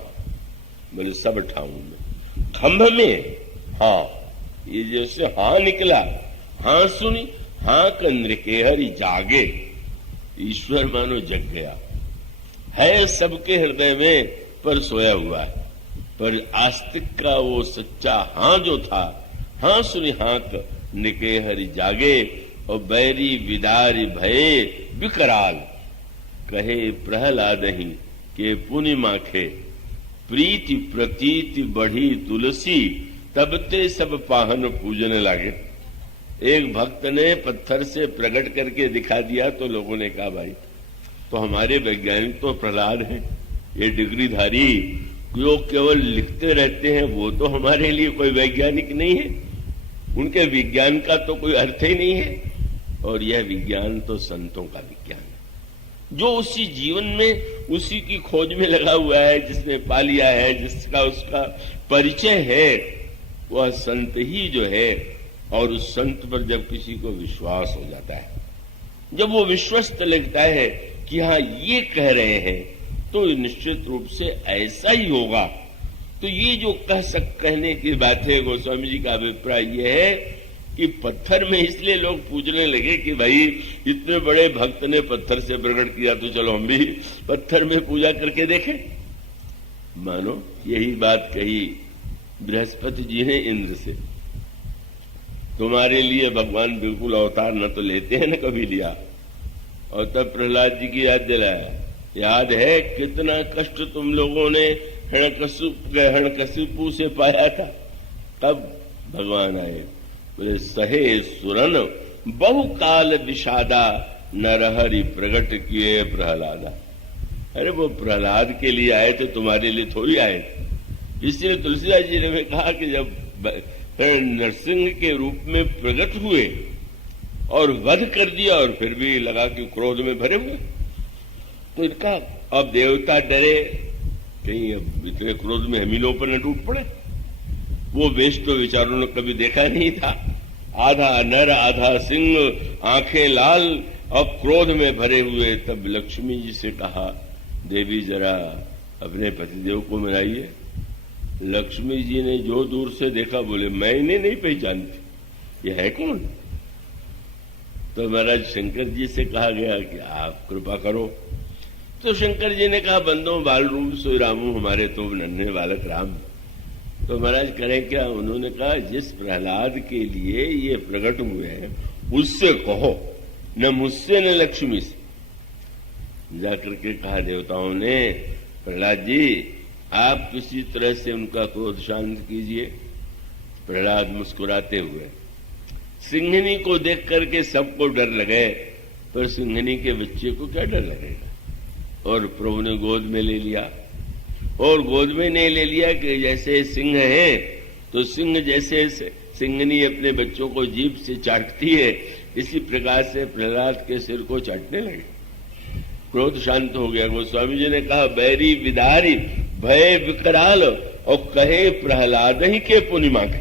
बोले, सब ठाऊं में। खंभ में? हाँ। ये जैसे हां निकला, हां सुनी, हां कंद्र के हरि जागे, ईश्वर मानो जग गया है सबके हृदय में, पर सोया हुआ है। पर आस्तिक का वो सच्चा हां जो था, हां सुनी हाक निके हरि जागे, और बैरी विदारी भये विकराल, कहे प्रहलाद ही के पुनि माखे, प्रीति प्रतीति बढ़ी तुलसी, तब ते सब पाहन पूजने लागे। एक भक्त ने पत्थर से प्रकट करके दिखा दिया, तो लोगों ने कहा, भाई तो हमारे वैज्ञानिक तो प्रहलाद हैं, ये डिग्रीधारी जो केवल लिखते रहते हैं, वो तो हमारे लिए कोई वैज्ञानिक नहीं है, उनके विज्ञान का तो कोई अर्थ ही नहीं है। और यह विज्ञान तो संतों का विज्ञान है, जो उसी जीवन में उसी की खोज में लगा हुआ है, जिसने पा लिया है, जिसका उसका परिचय है, वह संत ही जो है। और उस संत पर जब किसी को विश्वास हो जाता है, जब वो विश्वस्त लगता है कि हाँ ये कह रहे हैं, तो निश्चित रूप से ऐसा ही होगा। तो ये जो कहने की बात है, गोस्वामी जी का अभिप्राय यह है कि पत्थर में इसलिए लोग पूजने लगे कि भाई इतने बड़े भक्त ने पत्थर से प्रकट किया, तो चलो हम भी पत्थर में पूजा करके देखें। मानो यही बात कही बृहस्पति जी ने इंद्र से, तुम्हारे लिए भगवान बिल्कुल अवतार न तो लेते हैं न कभी लिया। और तब प्रहलाद जी की याद दिलाया, याद है कितना कष्ट तुम लोगों ने हिरण्यकशिपु से पाया था? तब भगवान आए, बोले सहे सुरन बहुकाल विषादा नरहरि प्रगट किए प्रहलादा। अरे वो प्रहलाद के लिए आए थे, तुम्हारे लिए थोड़ी आए थे। इसलिए तुलसीदास जी ने कहा कि जब नरसिंह के रूप में प्रकट हुए और वध कर दिया और फिर भी लगा कि क्रोध में भरे हुए, तो इनका अब देवता डरे कहीं अब इतने क्रोध में हम ही लोगों पर न टूट पड़े। वो वेश तो विचारों ने कभी देखा नहीं था, आधा नर आधा सिंह, आंखें लाल और क्रोध में भरे हुए। तब लक्ष्मी जी से कहा, देवी जरा अपने पतिदेव को मनाइए। लक्ष्मी जी ने जो दूर से देखा, बोले मैं इन्हें नहीं पहचानती, ये है कौन? तो महाराज शंकर जी से कहा गया कि आप कृपा करो। तो शंकर जी ने कहा, बंदो बाल रूप सोई रामू, हमारे तो नन्हे बालक राम। तो महाराज करें क्या? उन्होंने कहा, जिस प्रहलाद के लिए ये प्रकट हुए हैं उससे कहो, न मुझसे न लक्ष्मी से। जाकर के कहा देवताओं ने, प्रहलाद जी आप किसी तरह से उनका क्रोध शांत कीजिए। प्रहलाद मुस्कुराते हुए, सिंहनी को देख करके सबको डर लगे, पर सिंहनी के बच्चे को क्या डर लगेगा? और प्रभु ने गोद में ले लिया, और गोद में नहीं ले लिया कि जैसे सिंह है तो सिंह जैसे सिंहनी अपने बच्चों को जीभ से चाटती है, इसी प्रकार से प्रहलाद के सिर को चाटने लगे। क्रोध शांत हो गया। गोस्वामी जी ने कहा, बैरी विदारी भय विकराल और कहे प्रहलाद ही के पुनिमा के।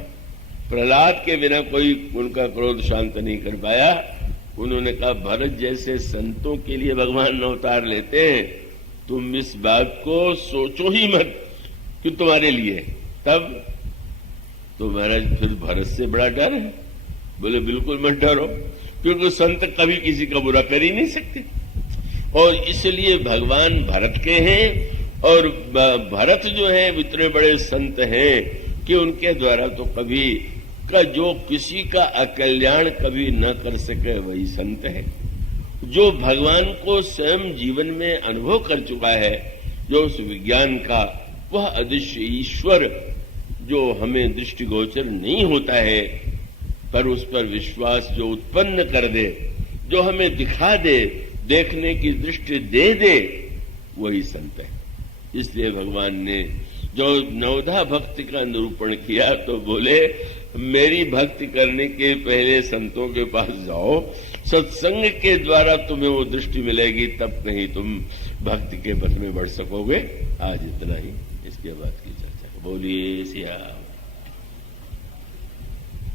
प्रहलाद के बिना कोई उनका क्रोध शांत नहीं कर पाया। उन्होंने कहा, भरत जैसे संतों के लिए भगवान अवतार लेते हैं, तुम इस बात को सोचो ही मत कि तुम्हारे लिए। तब तो महाराज फिर भरत से बड़ा डर है? बोले बिल्कुल मत डरो, क्योंकि संत कभी किसी का बुरा कर ही नहीं सकते। और इसलिए भगवान भरत के हैं, और भरत जो है इतने बड़े संत हैं कि उनके द्वारा तो कभी का जो किसी का अकल्याण कभी न कर सके वही संत है। जो भगवान को स्वयं जीवन में अनुभव कर चुका है, जो उस विज्ञान का वह अदृश्य ईश्वर जो हमें दृष्टिगोचर नहीं होता है, पर उस पर विश्वास जो उत्पन्न कर दे, जो हमें दिखा दे, देखने की दृष्टि दे दे, वही संत है। इसलिए भगवान ने जो नवधा भक्ति का निरूपण किया तो बोले, मेरी भक्ति करने के पहले संतों के पास जाओ, सत्संग के द्वारा तुम्हें वो दृष्टि मिलेगी, तब कहीं तुम भक्ति के पथ में बढ़ सकोगे। आज इतना ही, इसके बाद की चर्चा बोलिए सिया।